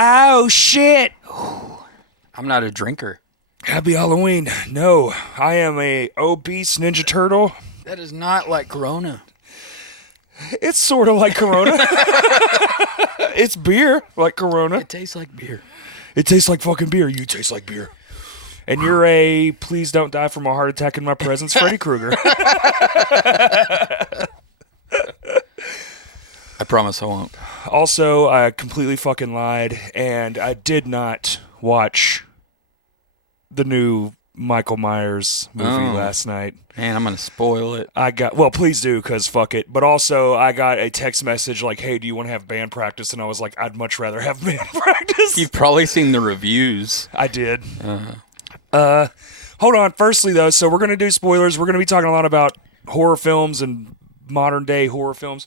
Oh, shit. I'm not a drinker. Happy Halloween. No, I am a obese Ninja Turtle. That is not like Corona. It's sort of like Corona. It's beer like Corona. It tastes like beer. It tastes like fucking beer. You taste like beer. And you're a please don't die from a heart attack in my presence, Freddy Krueger. I promise I won't. Also, I completely fucking lied, and I did not watch the new Michael Myers movie last night. Man, I'm going to spoil it. Well, please do, because fuck it. But also, I got a text message like, hey, do you want to have band practice? And I was like, I'd much rather have band practice. You've probably seen the reviews. I did. Hold on. Firstly, though, so we're going to do spoilers. We're going to be talking a lot about horror films and modern-day horror films.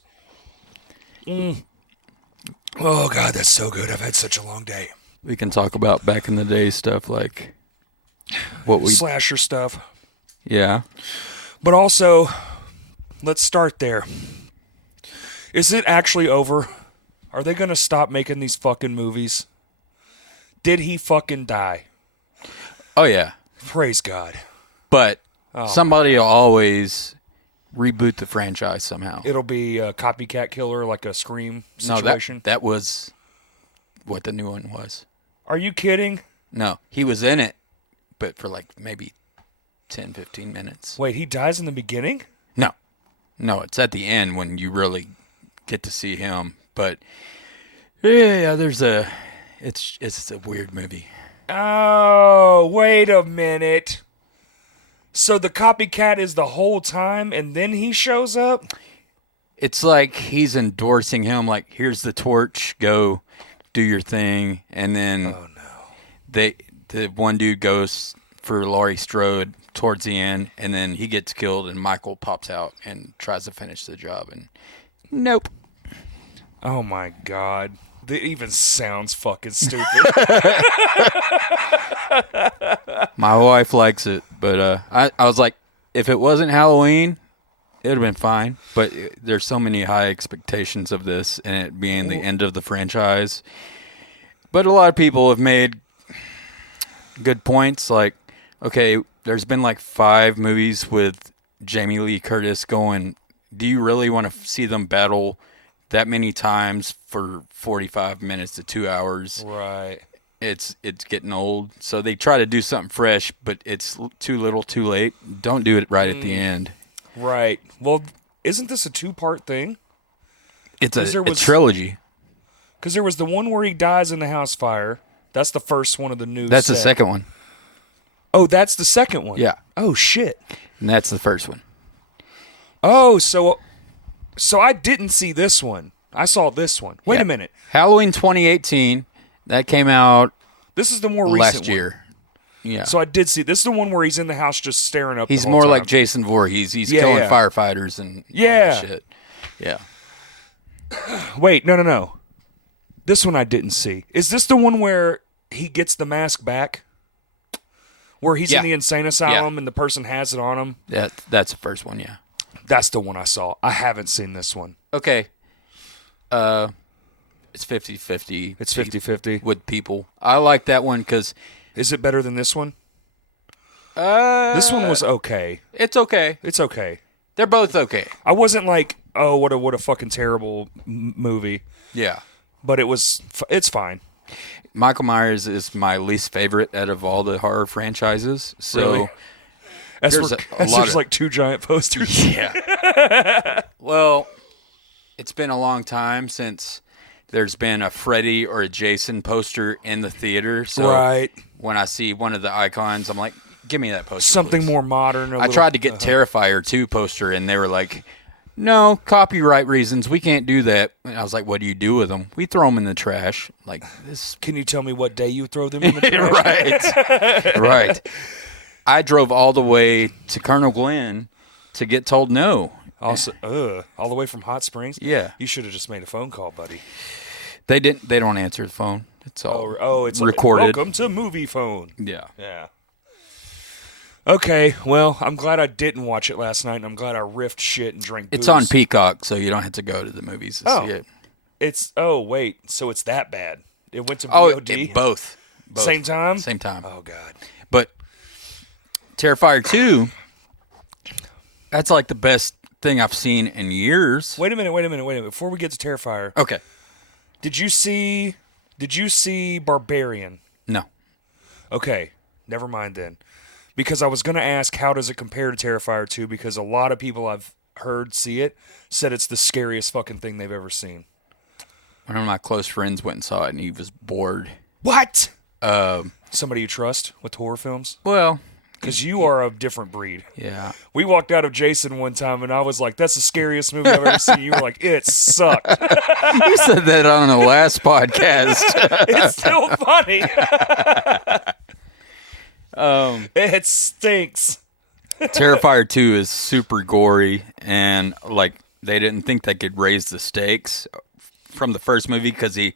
Oh, God, that's so good. I've had such a long day. We can talk about back in the day stuff like what we... Slasher stuff. Yeah. But also, let's start there. Is it actually over? Are they going to stop making these fucking movies? Did he fucking die? Oh, yeah. Praise God. But somebody will always reboot the franchise somehow. It'll be a copycat killer, like a Scream situation? No, that was what the new one was. Are you kidding? No, he was in it, but for like maybe 10, 15 minutes. Wait, he dies in the beginning? No, it's at the end when you really get to see him. But yeah, it's a weird movie. Oh, wait a minute. So the copycat is the whole time and then he shows up? It's like he's endorsing him, like, here's the torch, go do your thing. And then the one dude goes for Laurie Strode towards the end, and then he gets killed, and Michael pops out and tries to finish the job, and nope. Oh, my God. That even sounds fucking stupid. My wife likes it, but I was like, if it wasn't Halloween, it would have been fine. But there's so many high expectations of this, and it being the end of the franchise. But a lot of people have made good points, like, okay, there's been like 5 movies with Jamie Lee Curtis going, do you really want to see them battle that many times for 45 minutes to 2 hours? Right. It's getting old. So they try to do something fresh, but it's too little too late. Don't do it right at the end. Right. Well, isn't this a 2-part thing? It's a trilogy. Because there was the one where he dies in the house fire. That's the first one of the new That's set. the second one. Oh, that's the second one? Yeah. Oh, shit. And that's the first one. Oh, so I didn't see this one. I saw this one. Wait a minute. Halloween 2018, that came out This is the more recent last one. year. Yeah. So I did see. This is the one where he's in the house just staring up. He's the whole more time. like Jason Voorhees. He's killing firefighters and all that shit. Yeah. Wait, no. This one I didn't see. Is this the one where he gets the mask back? Where he's in the insane asylum and the person has it on him? That's the first one, yeah. That's the one I saw. I haven't seen this one. Okay. It's 50-50. It's 50-50. With people. I like that one because... Is it better than this one? This one was okay. It's okay. It's okay. They're both okay. I wasn't like, oh, what a fucking terrible movie. Yeah. But it's fine. Michael Myers is my least favorite out of all the horror franchises. So really? There's like 2 giant posters. Yeah. Well, it's been a long time since there's been a Freddy or a Jason poster in the theater. So right. When I see one of the icons, I'm like, give me that poster. Something please. more modern. I tried to get Terrifier 2 poster, and they were like, no, copyright reasons, we can't do that. And I was like, what do you do with them? We throw them in the trash. Like this. Can you tell me what day you throw them in the trash? Right. Right. I drove all the way to Colonel Glenn to get told no. Also, all the way from Hot Springs? Yeah. You should have just made a phone call, buddy. They didn't. They don't answer the phone. It's all it's recorded. Like, welcome to Movie Phone. Yeah. Yeah. Okay, well, I'm glad I didn't watch it last night, and I'm glad I riffed shit and drank booze. It's on Peacock, so you don't have to go to the movies to see it. Wait, so it's that bad. It went to Oh, VOD? both. Same time? Same time. Oh, God. But Terrifier 2, that's like the best thing I've seen in years. Wait a minute. Before we get to Terrifier, Okay. did you see Barbarian? No. Okay, never mind then. Because I was going to ask, how does it compare to Terrifier 2? Because a lot of people I've heard see it said it's the scariest fucking thing they've ever seen. One of my close friends went and saw it, and he was bored. What? Somebody you trust with horror films? Well, Because you are a different breed. yeah. We walked out of Jason one time, and I was like, that's the scariest movie I've ever seen. You were like, it sucked. You said that on the last podcast. It's still funny. It stinks. Terrifier 2 is super gory, and like they didn't think they could raise the stakes from the first movie because he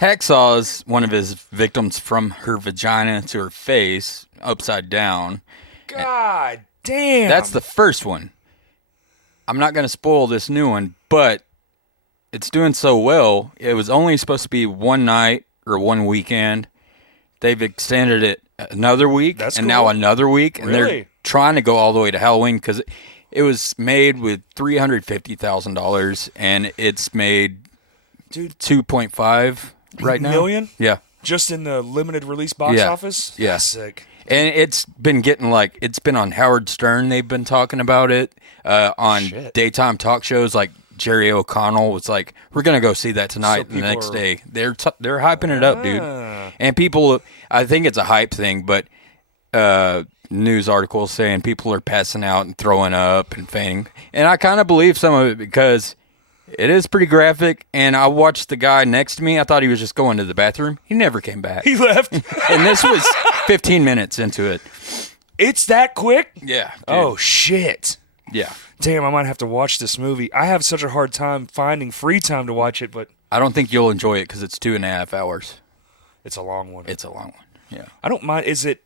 hacksaws one of his victims from her vagina to her face upside down. God damn. That's the first one. I'm not going to spoil this new one, but it's doing so well. It was only supposed to be one night or one weekend. They've extended it another week, That's and cool. now another week, and Really? they're trying to go all the way to Halloween because it was made with $350,000, and it's made Dude, 2.5 right now. million? Yeah. Just in the limited release box Yeah. office? Yeah. That's sick. And it's been getting it's been on Howard Stern. They've been talking about it on Shit. daytime talk shows. Like Jerry O'Connell was like, "We're gonna go see that tonight." So And the next people are- day, they're hyping it up, dude. Ah. And people, I think it's a hype thing, but news articles saying people are passing out and throwing up and fainting, and I kind of believe some of it because it is pretty graphic. And I watched the guy next to me. I thought he was just going to the bathroom. He never came back. He left. And this was 15 minutes into it. It's that quick? Yeah. Dude. Oh, shit. Yeah. Damn, I might have to watch this movie. I have such a hard time finding free time to watch it, but I don't think you'll enjoy it because it's 2.5 hours. it's a long one. It's a long one. Yeah. I don't mind. Is it?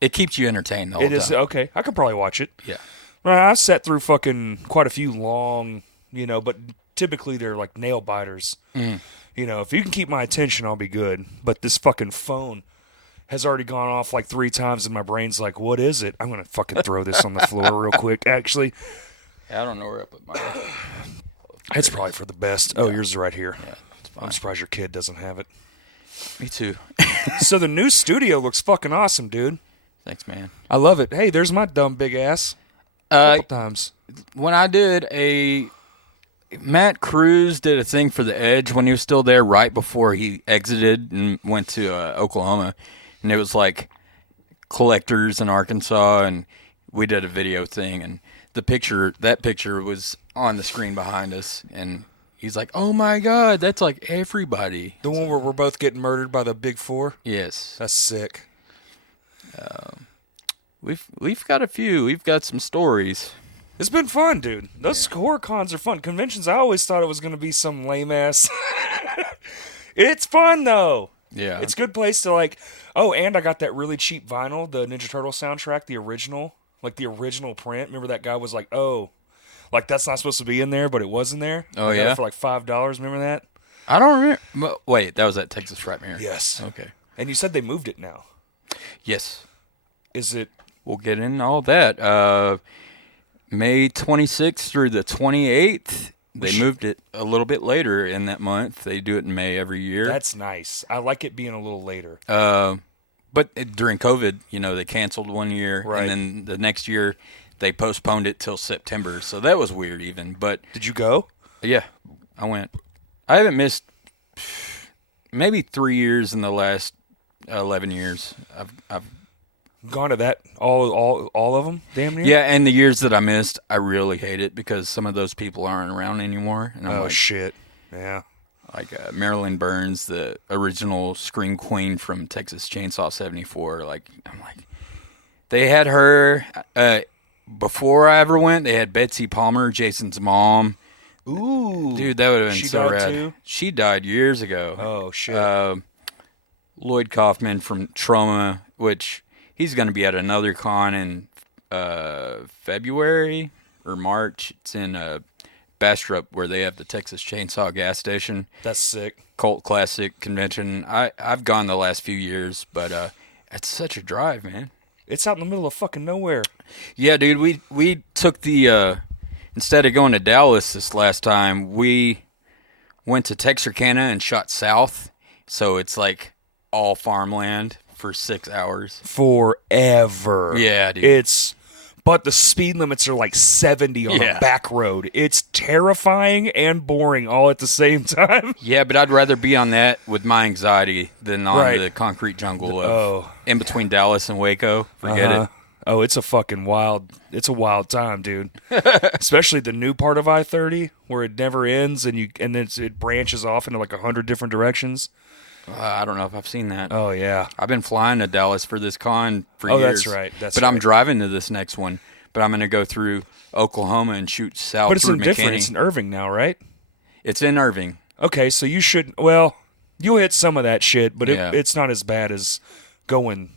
It keeps you entertained the whole It is time. okay. I could probably watch it. Yeah. I've sat through fucking quite a few long, but typically they're like nail biters. If you can keep my attention, I'll be good. But this fucking phone has already gone off like 3 times, and my brain's like, what is it? I'm going to fucking throw this on the floor real quick, actually. Yeah, I don't know where I put mine. It's probably for the best. Oh, yours is right here. Yeah, it's fine. I'm surprised your kid doesn't have it. Me too. So the new studio looks fucking awesome, dude. Thanks, man. I love it. Hey, there's my dumb big ass. Couple times. When I did Matt Cruz did a thing for The Edge when he was still there right before he exited and went to Oklahoma. And it was like collectors in Arkansas, and we did a video thing, and that picture was on the screen behind us, and he's like, "Oh my God, that's like everybody." The one where we're both getting murdered by the big 4? Yes, That's sick. we've got a few. We've got some stories. It's been fun, dude. Those horror cons are fun. Conventions, I always thought it was going to be some lame ass. It's fun though. Yeah, It's a good place to like. Oh, and I got that really cheap vinyl, the Ninja Turtle soundtrack, the original, like the original print. Remember that guy was like, "Oh, like that's not supposed to be in there, but it was in there." Oh, I got it yeah? for like $5. Remember that? I don't remember. Wait, that was at Texas Frightmare. Yes. Okay. And you said they moved it now. Yes. Is it? We'll get in all that. May 26th through the 28th. They moved it a little bit later in that month. They do it in May every year. That's nice. I like it being a little later. But during COVID, they canceled one year. Right. And then the next year, they postponed it till September. So that was weird even. But, Did you go? yeah, I went. I haven't missed maybe 3 years in the last 11 years. I've Gone to that all of them? Damn near. Yeah, and the years that I missed, I really hate it because some of those people aren't around anymore. And I'm Oh like, shit. Yeah. like Marilyn Burns, the original Scream Queen from Texas Chainsaw 74. Like, I'm like, they had her before I ever went. They had Betsy Palmer, Jason's mom. Ooh. Dude, that would have been She so died rad. too? She died years ago. Oh shit. Lloyd Kaufman from Trauma, which he's going to be at another con in February or March. It's in Bastrop where they have the Texas Chainsaw gas station. That's sick. Cult classic convention. I've gone the last few years, but it's such a drive, man. It's out in the middle of fucking nowhere. Yeah, dude. We took the instead of going to Dallas this last time, we went to Texarkana and shot south. So it's like all farmland for 6 hours. Forever. Yeah, dude. But the speed limits are like 70 on a back road. It's terrifying and boring all at the same time. Yeah, but I'd rather be on that with my anxiety than on the concrete jungle of in between Dallas and Waco. Forget it. Oh, it's a wild time, dude. Especially the new part of I-30 where it never ends and it branches off into like 100 different directions. I don't know if I've seen that. Oh, yeah. I've been flying to Dallas for this con for years. Oh, that's right. But I'm driving to this next one. But I'm going to go through Oklahoma and shoot south through McKinney. But it's different. It's in Irving now, right? It's in Irving. Okay, so you should... Well, you'll hit some of that shit, but it's not as bad as going,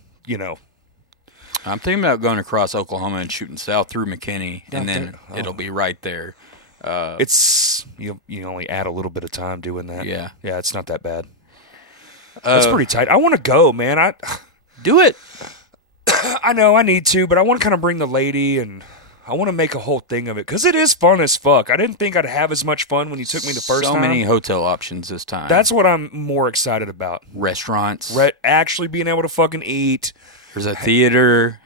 I'm thinking about going across Oklahoma and shooting south through McKinney, and then it'll be right there. It's... You only add a little bit of time doing that. Yeah. Yeah, it's not that bad. That's pretty tight. I want to go, man. Do it. I know I need to, but I want to kind of bring the lady, and I want to make a whole thing of it because it is fun as fuck. I didn't think I'd have as much fun when you took me the first time. So many hotel options this time. That's what I'm more excited about. Restaurants. Actually being able to fucking eat. There's a theater.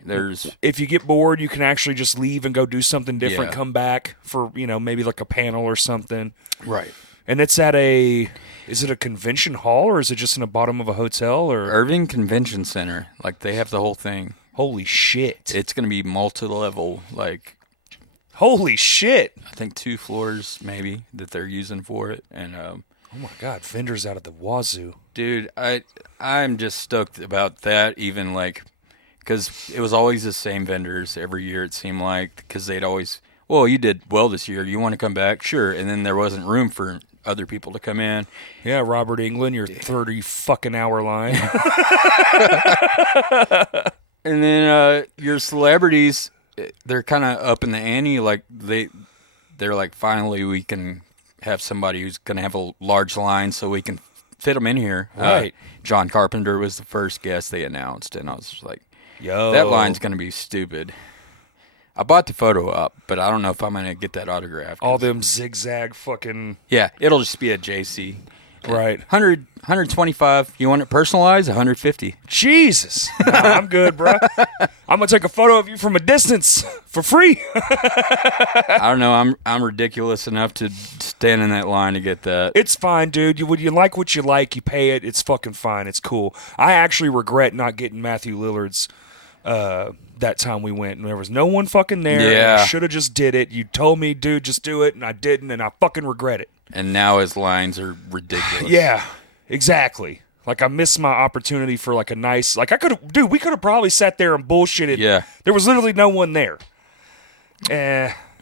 If you get bored, you can actually just leave and go do something different. Come back for maybe like a panel or something. Right. And it's at is it a convention hall or is it just in the bottom of a hotel or Irving Convention Center? Like they have the whole thing. Holy shit! It's gonna be multi-level. Like, holy shit! I think 2 floors maybe that they're using for it. And oh my god, vendors out of the wazoo, dude! I'm just stoked about that. Even like, because it was always the same vendors every year. It seemed like because they'd always, well, you did well this year. You want to come back? Sure. And then there wasn't room for other people to come in. Yeah, Robert Englund, your 30 fucking hour line. And then your celebrities, they're kind of up in the ante. Like they're like, finally we can have somebody who's going to have a large line so we can fit them in here. Right. John Carpenter was the first guest they announced, and I was just like, yo, that line's going to be stupid. I bought the photo up, but I don't know if I'm going to get that autographed. All them zigzag fucking... Yeah, it'll just be a JC. Right. 125. You want it personalized? 150. Jesus. Nah, I'm good, bro. I'm going to take a photo of you from a distance for free. I don't know. I'm ridiculous enough to stand in that line to get that. It's fine, dude. When you like what you like, you pay it. It's fucking fine. It's cool. I actually regret not getting Matthew Lillard's that time we went, and there was no one fucking there. Yeah. I should have just did it. You told me, dude, just do it, and I didn't, and I fucking regret it. And now his lines are ridiculous. Yeah, exactly. Like, I missed my opportunity for, like, a nice... Like, we could have probably sat there and bullshitted. Yeah. There was literally no one there.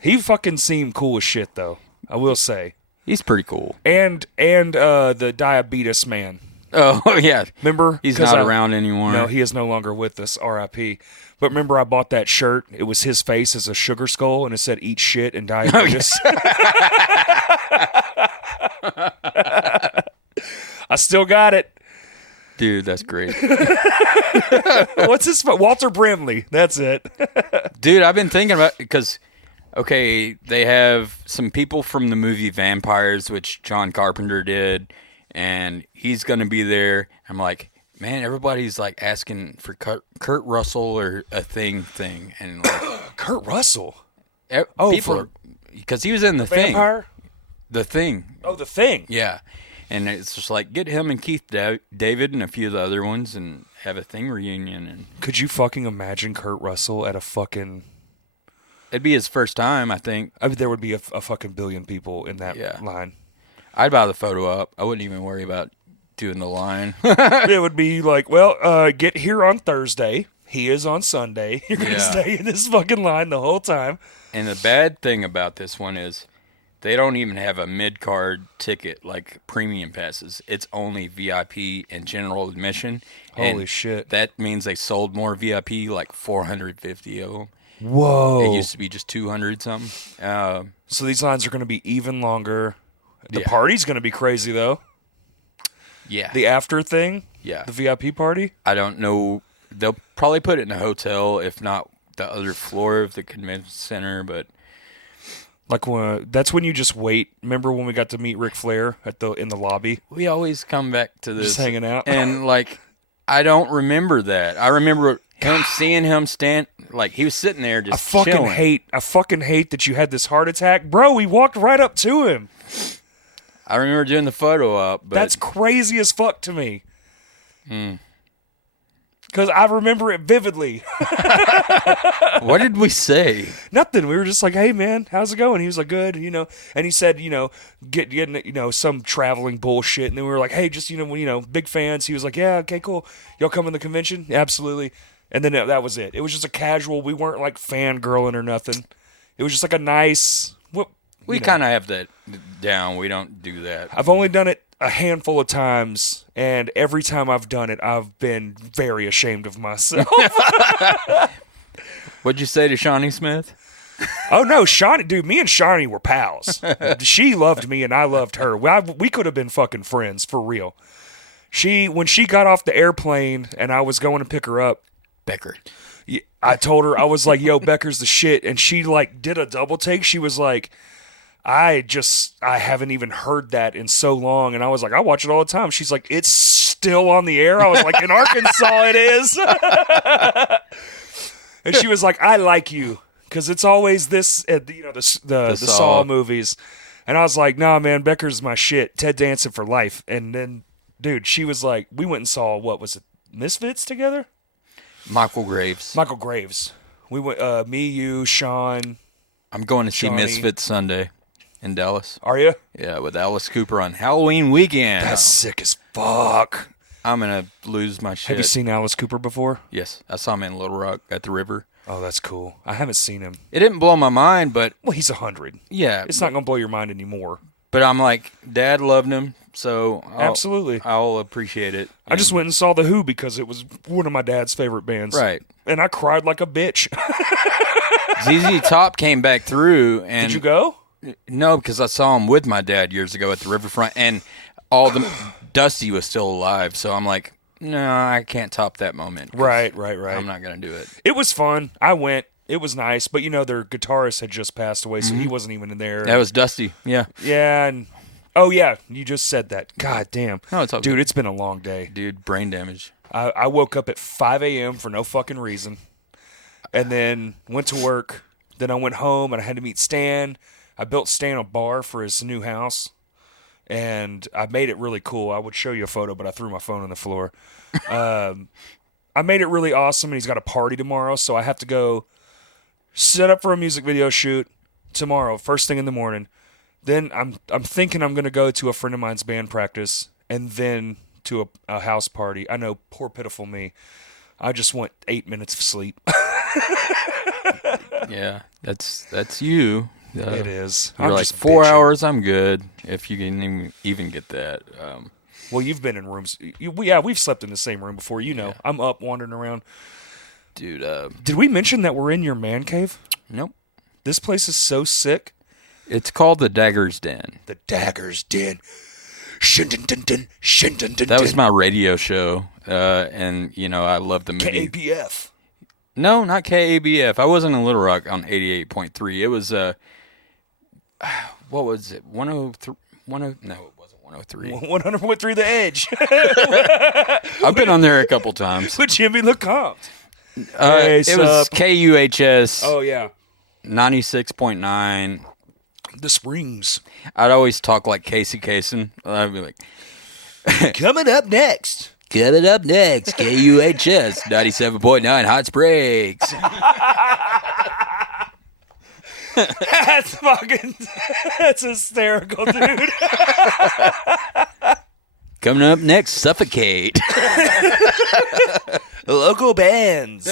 He fucking seemed cool as shit, though, I will say. He's pretty cool. And the diabetes man. Oh, yeah. Remember? He's not around anymore. No, he is no longer with us, R.I.P. But remember I bought that shirt? It was his face as a sugar skull, and it said, eat shit and diabetes. Oh, yeah. I still got it. Dude, that's great. What's his... Walter Brimley. That's it. Dude, I've been thinking about... Because, okay, they have some people from the movie Vampires, which John Carpenter did, and he's going to be there. I'm like... Man, everybody's like asking for Kurt Russell or a thing, and like Kurt Russell. People because he was in the Vampire? Thing. The Thing. Oh, The Thing. Yeah, and it's just like get him and Keith David and a few of the other ones and have a Thing reunion. And could you fucking imagine Kurt Russell at a fucking? It'd be his first time, I think. I mean, there would be a fucking billion people in that line. I'd buy the photo up. I wouldn't even worry about doing the line. It would be like, well, get here on Thursday. He is on Sunday. You're going to stay in this fucking line the whole time. And the bad thing about this one is they don't even have a mid-card ticket like premium passes. It's only VIP and general admission. Holy shit. That means they sold more VIP, like 450 of them. Whoa. It used to be just 200 something. So these lines are going to be even longer. The Yeah. party's going to be crazy, though. Yeah. The after thing? Yeah. The VIP party? I don't know. They'll probably put it in a hotel, if not the other floor of the convention center, but Like that's when you just wait. Remember when we got to meet Ric Flair in the lobby? we always come back to this. Just hanging out. And, like, I don't remember that. I remember seeing him stand, like, he was sitting there just I fucking chilling. hate that you had this heart attack. Bro, we walked right up to him. I remember doing the photo op, but That's crazy as fuck to me. Because I remember it vividly. what did we say? Nothing. We were just like, hey, man, how's it going? He was like, good, And he said, getting, some traveling bullshit. And then we were like, hey, just, big fans. He was like, yeah, okay, cool. Y'all come in the convention? Yeah, absolutely. And then that was it. It was just a casual. We weren't like fangirling or nothing. It was just like a nice. We kind of have that down. We don't do that. I've only done it a handful of times, and every time I've done it, I've been very ashamed of myself. What'd you say to Shawnee Smith? Oh, no, Shawnee, dude, me and Shawnee were pals. She loved me, and I loved her. We could have been fucking friends, for real. When she got off the airplane, and I was going to pick her up, Becker. I told her, I was like, yo, Becker's the shit, and she, like, did a double take. She was like, I haven't even heard that in so long. And I was like, I watch it all the time. She's like, it's still on the air. I was like, in Arkansas it is. And she was like, I like you. Because it's always this, the Saw movies. And I was like, nah, man, Becker's my shit. Ted Danson for life. And then, dude, she was like, we went and saw, what was it, Misfits together? Michael Graves. We went, me, you, Sean. I'm going to see Shawnee. Misfits Sunday in Dallas. Are you? Yeah, with Alice Cooper on Halloween weekend. That's sick as fuck. I'm going to lose my shit. Have you seen Alice Cooper before? Yes. I saw him in Little Rock at the river. Oh, that's cool. I haven't seen him. It didn't blow my mind, but... Well, he's 100. Yeah. It's not going to blow your mind anymore. But I'm like, Dad loved him, so... Absolutely. I'll appreciate it. I just went and saw The Who because it was one of my dad's favorite bands. Right. And I cried like a bitch. ZZ Top came back through, and... Did you go? No, because I saw him with my dad years ago at the riverfront, and Dusty was still alive, so I'm like, no, I can't top that moment. Right. I'm not going to do it. It was fun. I went. It was nice. But, their guitarist had just passed away, so he wasn't even in there. That was Dusty, yeah. Yeah, and... Oh, yeah, you just said that. God damn. No, it's all Dude, good. it's been a long day. Dude, brain damage. I woke up at 5 a.m. for no fucking reason, and then went to work. Then I went home, and I had to meet Stan. I built Stan a bar for his new house, and I made it really cool. I would show you a photo, but I threw my phone on the floor. I made it really awesome, and he's got a party tomorrow, so I have to go set up for a music video shoot tomorrow, first thing in the morning. Then I'm thinking I'm going to go to a friend of mine's band practice, and then to a house party. I know, poor pitiful me. I just want 8 minutes of sleep. Yeah, that's you. It is. You're I'm like just 4 bitching. hours. I'm good if you can even get that. Well, you've been in rooms. We've slept in the same room before. Yeah. I'm up wandering around. Dude, Did we mention that we're in your man cave? nope. This place is so sick. It's called the Dagger's Den. The Dagger's Den. Shin-dun-dun-dun, shin-dun-dun-dun. That was my radio show, and I love the movie. KABF. No, not KABF. I wasn't in Little Rock on 88.3. It was what was it? 103. No, it wasn't 103. 100.3 The Edge. I've been on there a couple times. With Jimmy LeCompt. Hey, it was sup? KUHS Oh yeah. 96.9. The Springs. I'd always talk like Casey Kasem. I'd be like, Coming up next. coming up next, KUHS 97.9 Hot Springs. That's hysterical, dude. Coming up next, Suffocate. Local bands.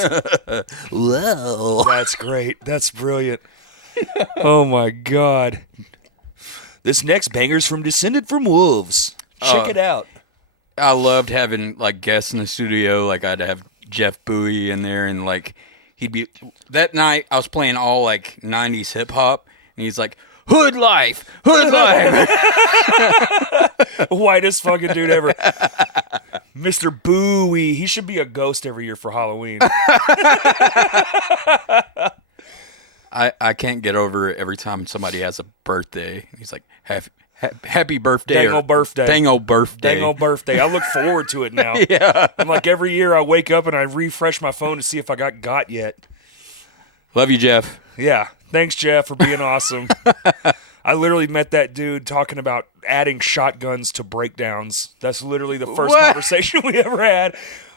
Whoa. That's great. That's brilliant. Oh my God. This next banger's from Descended from Wolves. Check it out. I loved having like guests in the studio. Like I'd have Jeff Bowie in there, and like that night I was playing all like 90s hip hop, and he's like, hood life, hood life. Whitest fucking dude ever. Mr. Bowie. He should be a ghost every year for Halloween. I can't get over it every time somebody has a birthday. He's like, happy birthday. Dangle birthday. Dangle birthday. Dangle birthday. I look forward to it now. Yeah. I'm like, every year I wake up and I refresh my phone to see if I got yet. Love you, Jeff. Yeah. Thanks, Jeff, for being awesome. I literally met that dude talking about adding shotguns to breakdowns. That's literally the first conversation we ever had,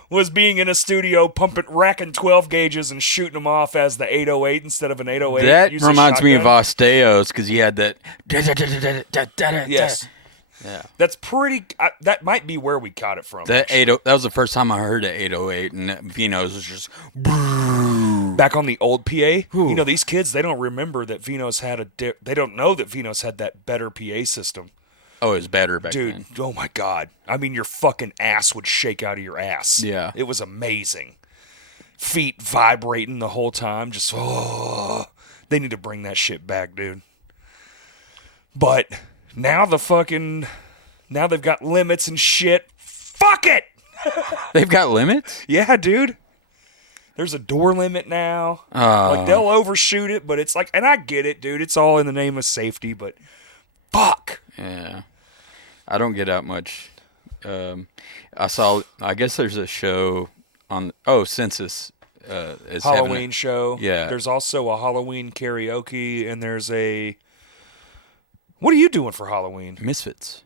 was being in a studio racking 12 gauges and shooting them off as the 808 instead of an 808. That Use a reminds me of shotgun. Osteos, because he had that. Yes. Yeah. That's pretty. That might be where we got it from. That was the first time I heard an 808, and Vino's was just. Back on the old PA, you know, these kids, they don't remember that Vino's had they don't know that Vino's had that better PA system. Oh, it was better back then. Dude, oh my God. I mean, your fucking ass would shake out of your ass. Yeah. It was amazing. Feet vibrating the whole time. Just, they need to bring that shit back, dude. But now now they've got limits and shit. Fuck it! They've got limits? Yeah, dude. There's a door limit now. Like, they'll overshoot it, but it's like, and I get it, dude. It's all in the name of safety, but fuck. Yeah. I don't get out much. I guess there's a show on, Census. Is Halloween show. Yeah. There's also a Halloween karaoke, and there's what are you doing for Halloween? Misfits.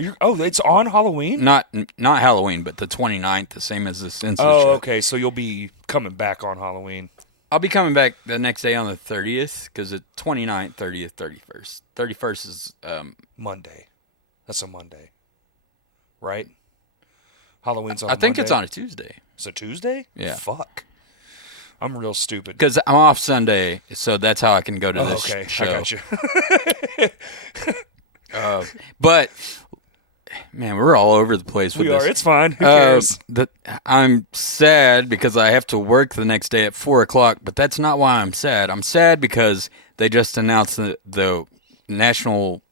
It's on Halloween? Not Halloween, but the 29th, the same as the Census show. Oh, okay. So you'll be coming back on Halloween. I'll be coming back the next day on the 30th, because it's 29th, 30th, 31st. 31st is Monday. That's a Monday. Right? Halloween's on I think Monday? it's on a Tuesday. It's a Tuesday? Yeah. Fuck. I'm real stupid. Because I'm off Sunday, so that's how I can go to this show. I got you. But, man, we're all over the place with We this. are. It's fine. Who cares? I'm sad because I have to work the next day at 4 o'clock, but that's not why I'm sad. I'm sad because they just announced the National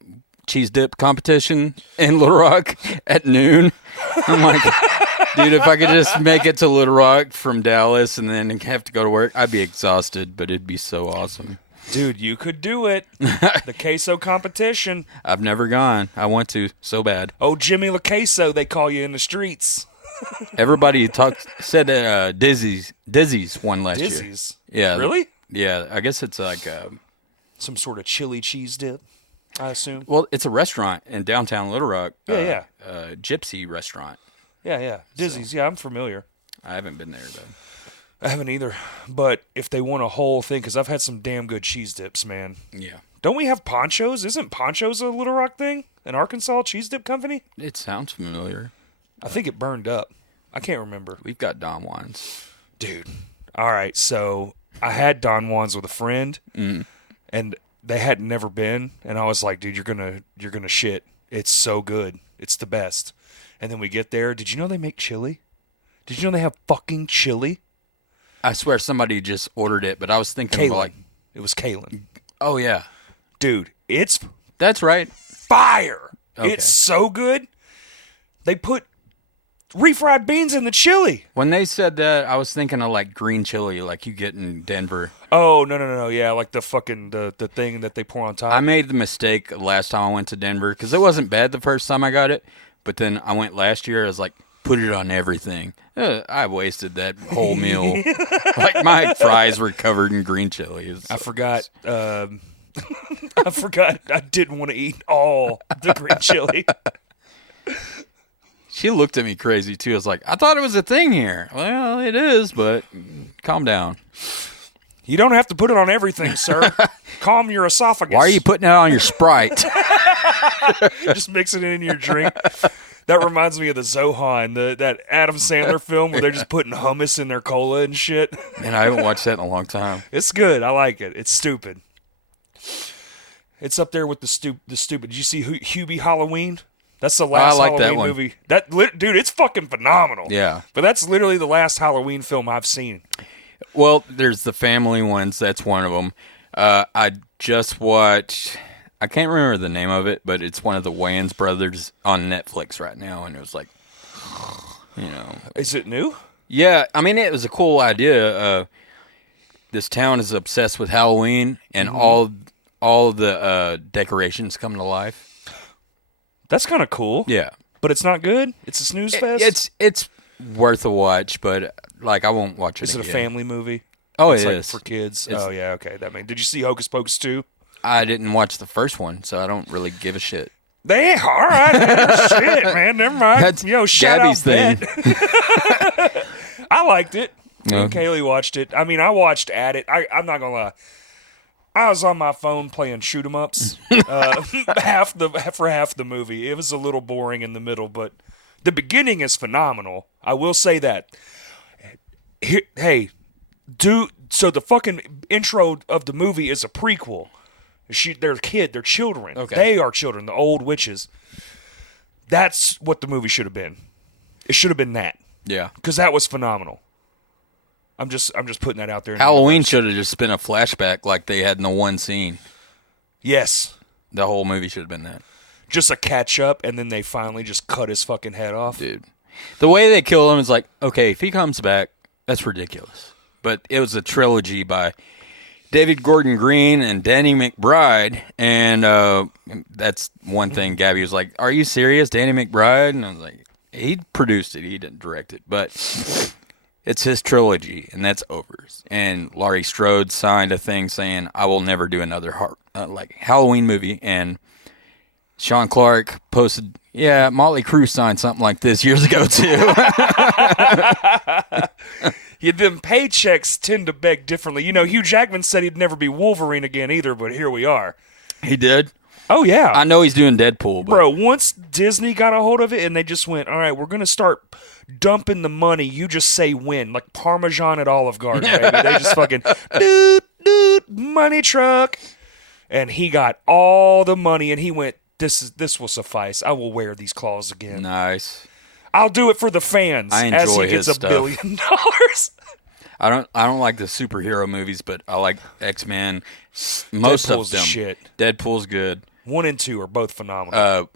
Cheese Dip competition in Little Rock at noon. I'm like, dude, if I could just make it to Little Rock from Dallas and then have to go to work, I'd be exhausted, but it'd be so awesome. Dude, you could do it. The queso competition. I've never gone. I want to so bad. Oh, Jimmy LeCompt, they call you in the streets. Everybody said Dizzy's won last year. Dizzy's? Yeah. Really? Yeah, I guess it's like some sort of chili cheese dip, I assume. Well, it's a restaurant in downtown Little Rock. Yeah. Gypsy restaurant. Yeah. Dizzy's, yeah, I'm familiar. I haven't been there, though. I haven't either. But if they want a whole thing, because I've had some damn good cheese dips, man. Yeah. Don't we have Ponchos? Isn't Ponchos a Little Rock thing? An Arkansas cheese dip company? It sounds familiar. I think it burned up. I can't remember. We've got Don Juan's. Dude. All right, so I had Don Juan's with a friend, and they had never been, and I was like, dude, you're gonna shit. It's so good. It's the best. And then we get there. Did you know they make chili? Did you know they have fucking chili? I swear somebody just ordered it, but I was thinking Kalen. like, It was Kalen. oh yeah, Dude, it's that's right. fire. Okay. It's so good. They put refried beans in the chili. When they said that, I was thinking of like green chili, like you get in Denver. Oh, no. Yeah, like the fucking the thing that they pour on top. I made the mistake last time I went to Denver because it wasn't bad the first time I got it, but then I went last year. I was like, put it on everything. I wasted that whole meal. Like my fries were covered in green chili. I forgot. I forgot. I didn't want to eat all the green chili. She looked at me crazy too. I was like, I thought it was a thing here. Well, it is, but calm down. You don't have to put it on everything, sir. Calm your esophagus. Why are you putting it on your Sprite? Just mixing it in your drink? That reminds me of the Zohan, that Adam Sandler film where they're just putting hummus in their cola and shit. Man, I haven't watched that in a long time. It's good. I like it. It's stupid. It's up there with the stupid. Did you see Hubie Halloween? That's the last like Halloween that one. movie. Dude, it's fucking phenomenal. Yeah. But that's literally the last Halloween film I've seen. Well, there's the family ones. That's one of them. I just watched. I can't remember the name of it, but it's one of the Wayans brothers on Netflix right now, and it was like, Is it new? yeah. I mean, it was a cool idea. This town is obsessed with Halloween, and all the decorations come to life. That's kind of cool. Yeah, But it's not good? It's a snooze fest? it's worth a watch, but like I won't watch it. Is it a again. family movie? Oh, It's it like is for kids? It's- Oh, yeah, okay. Did you see Hocus Pocus 2? I didn't watch the first one, so I don't really give a shit. They all right. Man. Shit, man. Never mind. That's Shout Gabby's out thing. Bet. I liked it. Me and Okay. Kaylee watched it. I mean, I watched at it. I'm not gonna lie. I was on my phone playing shoot 'em ups for half the movie. It was a little boring in the middle, but the beginning is phenomenal. I will say that. Hey, so the fucking intro of the movie is a prequel. They're children. Okay. They are children, the old witches. That's what the movie should have been. It should have been that. Yeah. Because that was phenomenal. I'm just putting that out there. Halloween should have just been a flashback like they had in the one scene. Yes. The whole movie should have been that. Just a catch up, and then they finally just cut his fucking head off. Dude. The way they kill him is like, okay, if he comes back, that's ridiculous. But it was a trilogy by David Gordon Green and Danny McBride, and that's one thing. Gabby was like, "Are you serious, Danny McBride?" And I was like, "He produced it, he didn't direct it, but it's his trilogy, and that's over." And Laurie Strode signed a thing saying, "I will never do another Halloween movie." And Sean Clark posted, "Yeah, Motley Crue signed something like this years ago too." Yeah, them paychecks tend to beg differently. Hugh Jackman said he'd never be Wolverine again either, but here we are. He did. Oh, yeah. I know he's doing Deadpool, but Bro, once Disney got a hold of it and they just went, all right, we're going to start dumping the money. You just say when. Like Parmesan at Olive Garden, baby. They just fucking, doot, money truck. And he got all the money and he went, this will suffice. I will wear these claws again. nice. I'll do it for the fans I as he enjoy gets his $1 stuff. billion. I don't like the superhero movies, but I like X-Men. Most Deadpool's of the them. shit. Deadpool's good. 1 and 2 are both phenomenal.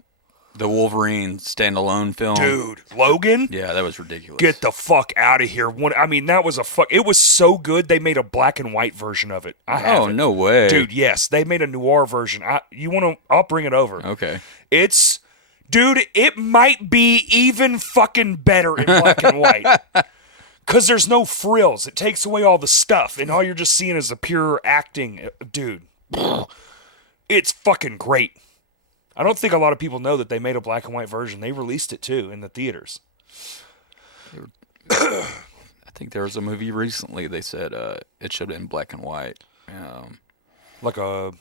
The Wolverine standalone film. Dude, Logan? Yeah, that was ridiculous. Get the fuck out of here. That was it was so good they made a black and white version of it. I have Oh, it. no way. Dude, yes, they made a noir version. I'll bring it over. Okay. It might be even fucking better in black and white. Cuz there's no frills. It takes away all the stuff and all you're just seeing is the pure acting. Dude. It's fucking great. I don't think a lot of people know that they made a black and white version. They released it too in the theaters. I think there was a movie recently they said it should have been black and white. Like a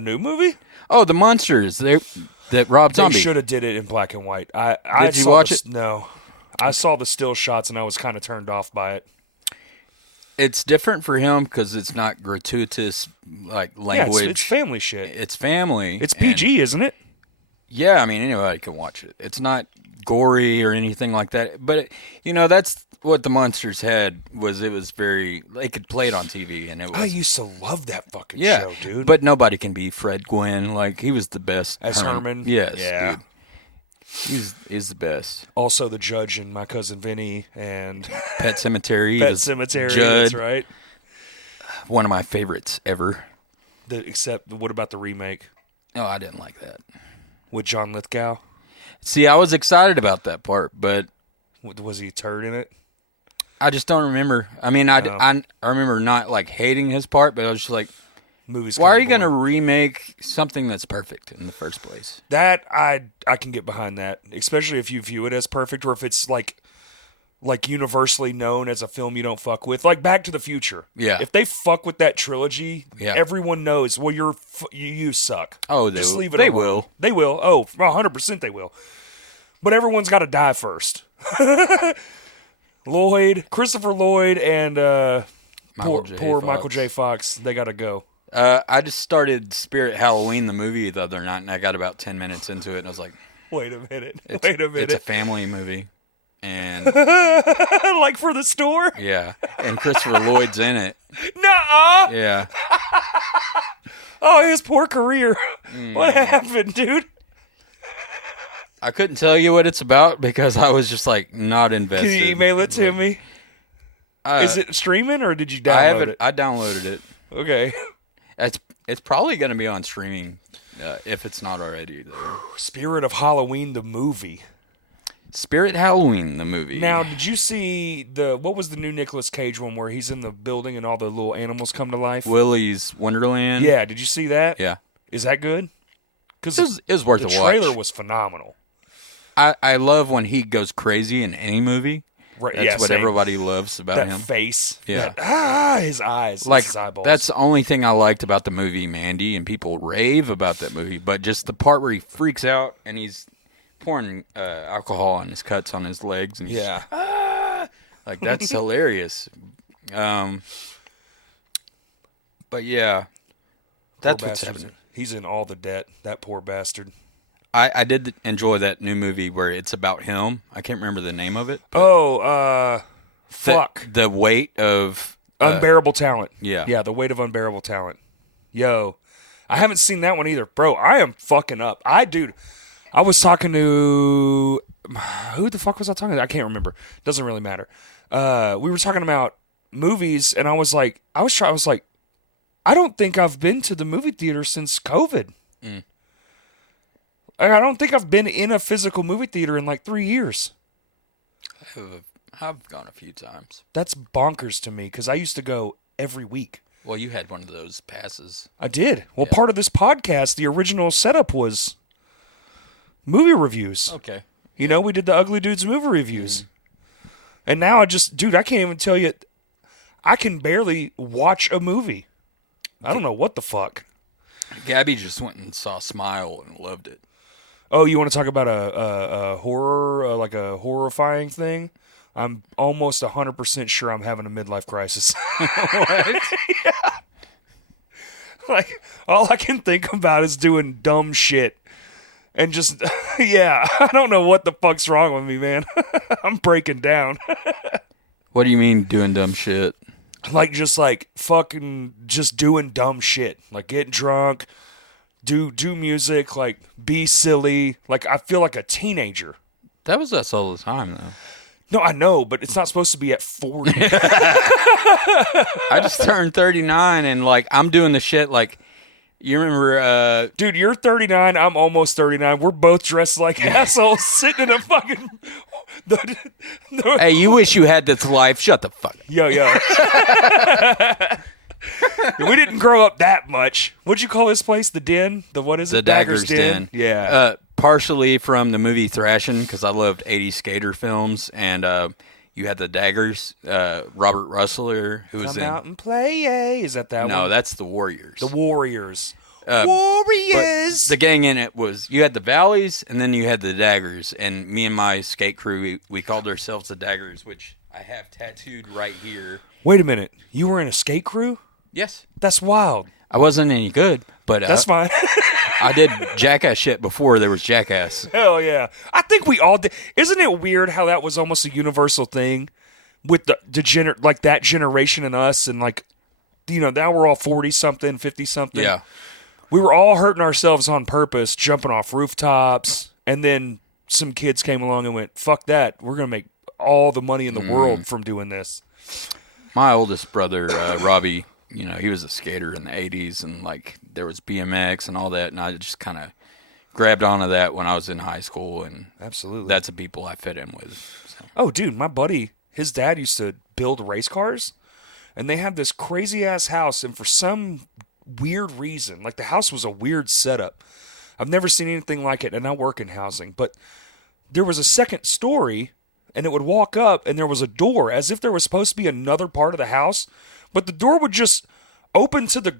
new movie? Oh, The Monsters. That Rob They Zombie. should have did it in black and white. Did you watch it? No. I saw the still shots and I was kind of turned off by it. It's different for him because it's not gratuitous language. Yeah, it's family shit. It's family. It's PG, isn't it? Yeah, I mean anybody can watch it. It's not gory or anything like that. But that's what the Monsters had was it was very they could play it on TV and it was I used to love that fucking yeah, show, dude. But nobody can be Fred Gwynn. Like he was the best As Herman? Yes, Yeah. dude. He's the best. Also the judge in My Cousin Vinny and Pet Cemetery. Pet was Cemetery, Judd, that's right. one of my favorites ever. Except what about the remake Oh, I didn't like that. with John Lithgow? See, I was excited about that part, but Was he a turd in it? I just don't remember. I mean, I remember not like hating his part, but I was just like, Movies. why are you kinda going to boring. remake something that's perfect in the first place? That I can get behind that, especially if you view it as perfect, or if it's like universally known as a film you don't fuck with, like Back to the Future. Yeah. If they fuck with that trilogy, Yeah. everyone knows. Well, you suck. Oh, Just leave it. they alone. will. They will. Oh, 100% they will. But everyone's got to die first. Christopher Lloyd, and poor Michael J. Fox. They got to go. I just started Spirit Halloween, the movie, the other night, and I got about 10 minutes into it, and I was like, Wait a minute. it's a family movie. And and Like for the store? yeah, and Christopher Lloyd's in it. Nuh-uh. Yeah. Oh, his poor career. What happened, dude? I couldn't tell you what it's about because I was just like not invested. Can you email it to me? Is it streaming or did you download it? I downloaded it. Okay. It's probably going to be on streaming if it's not already there. Spirit of Halloween, the movie. Spirit Halloween, the movie. Now, did you see what was the new Nicolas Cage one where he's in the building and all the little animals come to life? Willy's Wonderland. Yeah, did you see that? Yeah. Is that good? Because it was worth a watch. The trailer was phenomenal. I love when he goes crazy in any movie. Right, That's what same. everybody loves about That him. face. Yeah. His eyes. Like, his eyeballs. that's the only thing I liked about the movie Mandy, and people rave about that movie. But just the part where he freaks out and he's pouring alcohol on his cuts on his legs. And he's like, that's hilarious. But yeah, that's what's happening. He's in all the debt. That poor bastard. I did enjoy that new movie where it's about him. I can't remember the name of it. Fuck. The weight of Unbearable Talent. Yeah. Yeah, The Weight of Unbearable Talent. Yo, I haven't seen that one either. Bro, I am fucking up. I was talking to... Who the fuck was I talking to? I can't remember. Doesn't really matter. We were talking about movies, and I was like, I don't think I've been to the movie theater since COVID. I don't think I've been in a physical movie theater in like 3 years. I've gone a few times. That's bonkers to me because I used to go every week. Well, you had one of those passes. I did. Well, part of this podcast, the original setup was movie reviews. Okay. You know, we did the Ugly Dudes movie reviews. And now I can't even tell you. I can barely watch a movie. I don't know what the fuck. Gabby just went and saw Smile and loved it. Oh, you want to talk about a horror, like a horrifying thing? I'm almost 100% sure I'm having a midlife crisis. What? Yeah. Like, all I can think about is doing dumb shit. And just, yeah, I don't know what the fuck's wrong with me, man. I'm breaking down. What do you mean doing dumb shit? Like, just like fucking just doing dumb shit. Like, getting drunk, do music, like, be silly. Like, I feel like a teenager. That was us all the time, though. No, I know, but it's not supposed to be at 40. I just turned 39, and, like, I'm doing the shit, like, you remember... Dude, you're 39, I'm almost 39. We're both dressed like assholes sitting in a fucking... Hey, you wish you had this life. Shut the fuck up. Yo. We didn't grow up that much. What'd you call this place? The Den? What is it? The Dagger's Den. Yeah. Partially from the movie Thrashing, because I loved 80s skater films, and you had the Daggers, Robert Russler, who was Come out and play, Is that one? No, that's the Warriors. The Warriors. Warriors! The gang in it was, you had the Valleys, and then you had the Daggers, and me and my skate crew, we called ourselves the Daggers, which I have tattooed right here. Wait a minute. You were in a skate crew? Yes. That's wild. I wasn't any good, but... That's fine. I did Jackass shit before there was Jackass. Hell yeah. I think we all did. Isn't it weird how that was almost a universal thing with that generation and us and like, you know, now we're all 40-something, 50-something. Yeah. We were all hurting ourselves on purpose, jumping off rooftops, and then some kids came along and went, fuck that. We're going to make all the money in the world from doing this. My oldest brother, Robbie, you know, he was a skater in the 80s, and, like, there was BMX and all that, and I just kind of grabbed onto that when I was in high school, and absolutely, that's the people I fit in with. So. Oh, dude, my buddy, his dad used to build race cars, and they had this crazy-ass house, and for some weird reason, like, the house was a weird setup. I've never seen anything like it, and I work in housing, but there was a second story, and it would walk up, and there was a door, as if there was supposed to be another part of the house, but the door would just open to the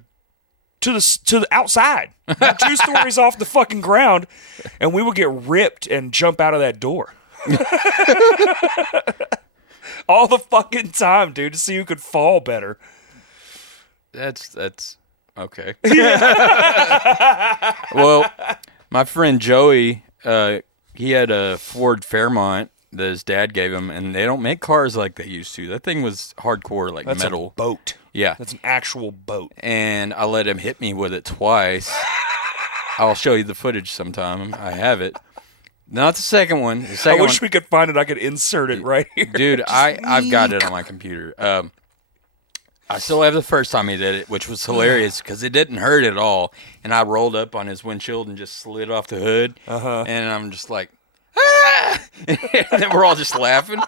outside, like 2 stories off the fucking ground, and we would get ripped and jump out of that door. All the fucking time, dude, to see who could fall better. That's okay. Well, my friend Joey, he had a Ford Fairmont that his dad gave him, and they don't make cars like they used to. That thing was hardcore, like That's metal. a boat. Yeah. That's an actual boat. And I let him hit me with it twice. I'll show you the footage sometime. I have it. Not the second one. The second I wish we could find it. I could insert it right here. Dude, I've got it on my computer. I still have the first time he did it, which was hilarious because it didn't hurt at all. And I rolled up on his windshield and just slid off the hood. And I'm just like, ah! And then we're all just laughing.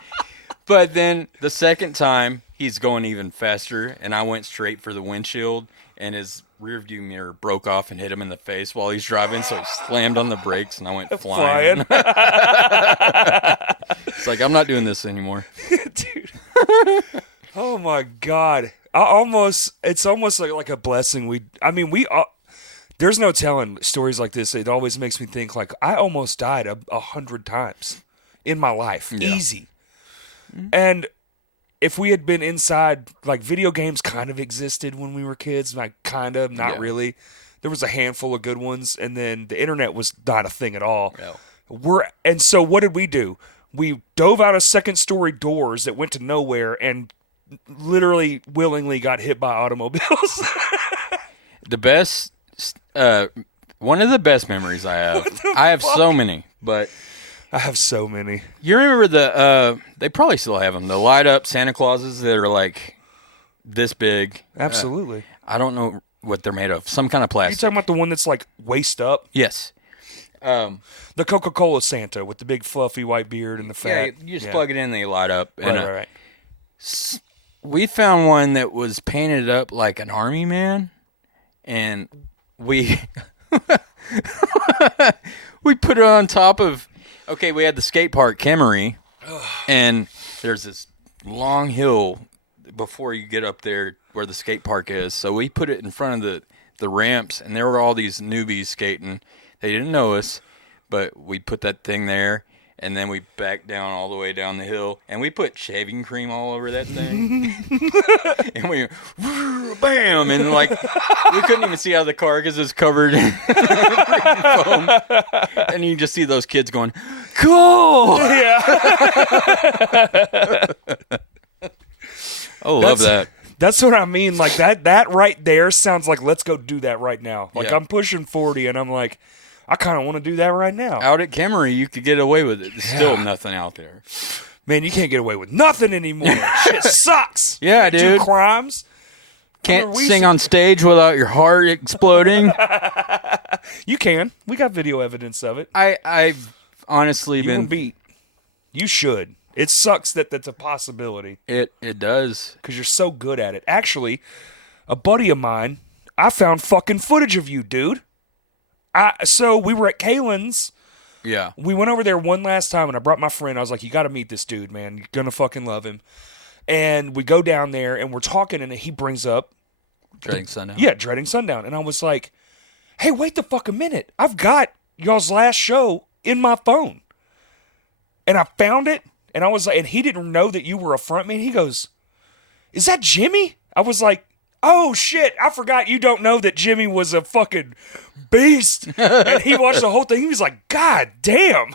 But then the second time, he's going even faster, and I went straight for the windshield, and his rear view mirror broke off and hit him in the face while he's driving, so he slammed on the brakes, and I went flying. It's like, I'm not doing this anymore. Dude. Oh, my God. It's almost like a blessing. There's no telling stories like this. It always makes me think, like, I almost died 100 times in my life. Yeah. Easy. And if we had been inside, like, video games kind of existed when we were kids, like, kind of, not really. There was a handful of good ones, and then the internet was not a thing at all. No. And so what did we do? We dove out of second-story doors that went to nowhere and literally willingly got hit by automobiles. The best, one of the best memories I have so many, but... I have so many. You remember they probably still have them, the light-up Santa Clauses that are like this big. Absolutely. I don't know what they're made of. Some kind of plastic. You're talking about the one that's like waist up? Yes. The Coca-Cola Santa with the big fluffy white beard and the fat. Yeah, you just plug it in and they light up. Right. We found one that was painted up like an army man, and we we put it on top of... Okay, we had the skate park, Kemery, and there's this long hill before you get up there where the skate park is. So we put it in front of the ramps, and there were all these newbies skating. They didn't know us, but we put that thing there, and then we backed down all the way down the hill, and we put shaving cream all over that thing. And we bam, and like we couldn't even see out of the car because it's covered in foam. And you just see those kids going, "Cool!" Yeah. I love that. That's what I mean. Like that right there sounds like let's go do that right now. Like I'm pushing 40, and I'm like, I kind of want to do that right now. Out at Kemery, you could get away with it. There's still nothing out there. Man, you can't get away with nothing anymore. Shit sucks. Yeah, dude. Do crimes. Can't sing on stage without your heart exploding. You can. We got video evidence of it. I've honestly been beat. You should. It sucks that that's a possibility. It does. Because you're so good at it. Actually, a buddy of mine, I found fucking footage of you, dude. So we were at Kalen's. Yeah. We went over there one last time, and I brought my friend. I was like, you got to meet this dude, man. You're going to fucking love him. And we go down there, and we're talking, and he brings up... Dreading Sundown. Yeah, Dreading Sundown. And I was like, hey, wait the fuck a minute. I've got y'all's last show in my phone. And I found it, and I was like, and he didn't know that you were a frontman. He goes, is that Jimmy? I was like, oh, shit, I forgot you don't know that Jimmy was a fucking beast. And he watched the whole thing. He was like, God damn.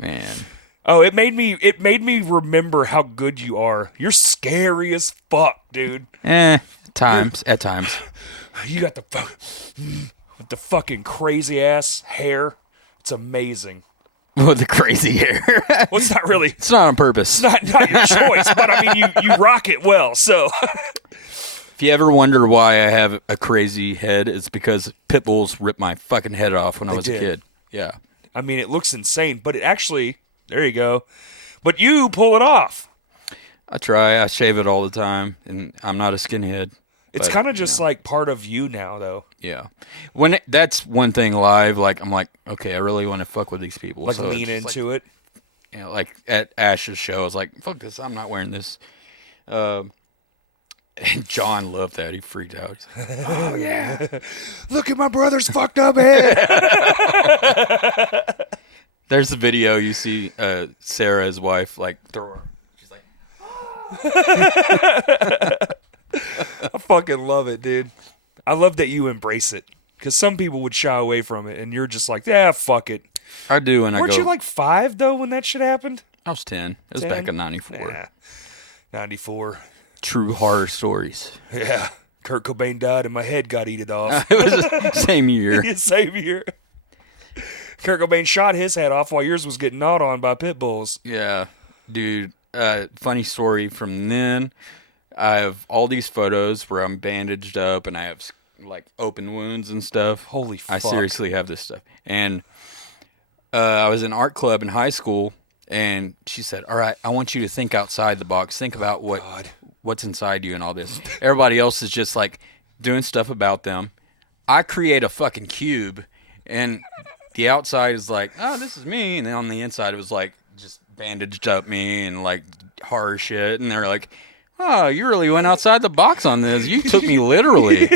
Man. Oh, it made me remember how good you are. You're scary as fuck, dude. At times. You got with the fucking crazy ass hair. It's amazing. With the crazy hair. Well, it's not really. It's not on purpose. It's not your choice, but I mean, you rock it well, so. If you ever wonder why I have a crazy head, it's because pit bulls ripped my fucking head off when I was a kid. Yeah. I mean, it looks insane, but it actually, there you go. But you pull it off. I try. I shave it all the time, and I'm not a skinhead. It's kind of just like part of you now, though. Yeah. That's one thing live, like, I'm like, okay, I really want to fuck with these people. Like, so lean into it. You know, like at Ash's show, I was like, fuck this, I'm not wearing this. And John loved that. He freaked out. He's like, oh, yeah. Look at my brother's fucked up head. There's a video you see Sarah, his wife, like, throw her. She's like, I fucking love it, dude. I love that you embrace it. Because some people would shy away from it, and you're just like, yeah, fuck it. I do when Weren't you like 5 though when that shit happened? I was 10. It was 10? back in 94. Nah, 94. True horror stories. Yeah. Kurt Cobain died and my head got eaten off. It was the same year. Same year. Kurt Cobain shot his head off while yours was getting gnawed on by pit bulls. Yeah. Dude, funny story from then. I have all these photos where I'm bandaged up and I have like open wounds and stuff. Holy fuck. I seriously have this stuff. And I was in art club in high school, and she said, all right, I want you to think outside the box. Think about what's inside you and all this. Everybody else is just like doing stuff about them. I create a fucking cube, and the outside is like, oh, this is me. And then on the inside, it was like just bandaged up me and like horror shit. And they're like, oh, you really went outside the box on this. You took me literally.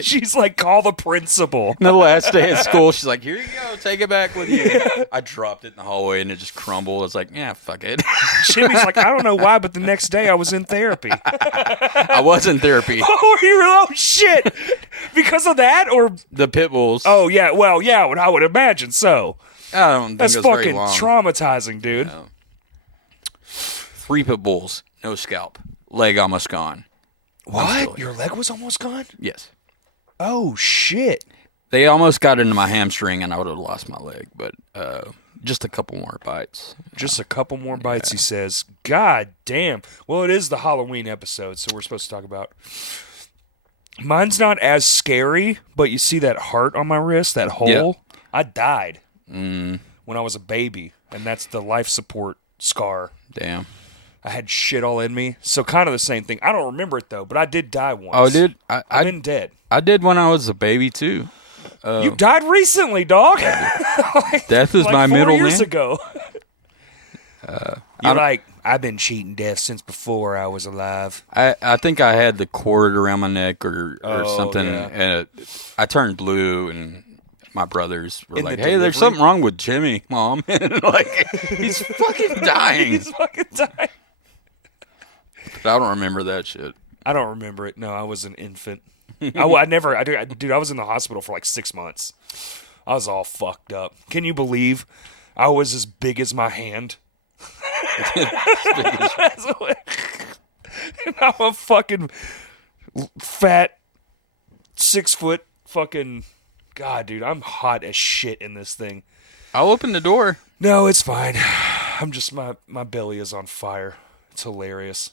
She's like, call the principal. And the last day of school, she's like, here you go. Take it back with you. I dropped it in the hallway, and it just crumbled. I was like, yeah, fuck it. Jimmy's like, I don't know why, but the next day I was in therapy. I was in therapy. Oh, oh, shit. Because of that? Or The pit bulls. Oh, yeah. Well, yeah, I would imagine so. I don't think That's it was very fucking long. traumatizing, dude. No. 3 pit bulls, no scalp, leg almost gone. What? Your leg was almost gone? Yes. Oh, shit. They almost got into my hamstring, and I would have lost my leg, but just a couple more bites. Just a couple more bites, he says. God damn. Well, it is the Halloween episode, so we're supposed to talk about. Mine's not as scary, but you see that heart on my wrist, that hole? Yeah. I died when I was a baby, and that's the life support scar. Damn. I had shit all in me. So kind of the same thing. I don't remember it, though, but I did die once. Oh, dude? I've been dead. I did when I was a baby, too. You died recently, dog. Like, Death is my 4 middle years name. ago. You're like, I've been cheating death since before I was alive. I think I had the cord around my neck or something, yeah. and I turned blue, and my brothers were In like, the hey, there's delivery? something wrong with Jimmy, Mom. And like, he's fucking dying. He's fucking dying. But I don't remember that shit. I don't remember it. No, I was an infant. Dude, I was in the hospital for like 6 months. I was all fucked up. Can you believe I was as big as my hand? And I'm a fucking fat 6 foot fucking God, dude. I'm hot as shit in this thing. I'll open the door. No, it's fine. I'm just my belly is on fire. It's hilarious.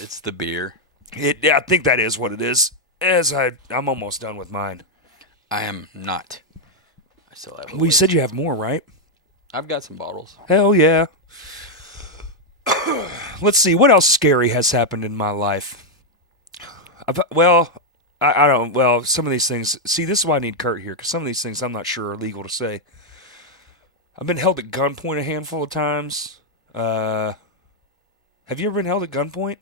It's the beer. I think that is what it is. I'm almost done with mine. I am not. I still have. Well, you said you have more, right? I've got some bottles. Hell yeah. Let's see. What else scary has happened in my life? I don't. Well, some of these things. See, this is why I need Kurt here, because some of these things I'm not sure are legal to say. I've been held at gunpoint a handful of times. Have you ever been held at gunpoint?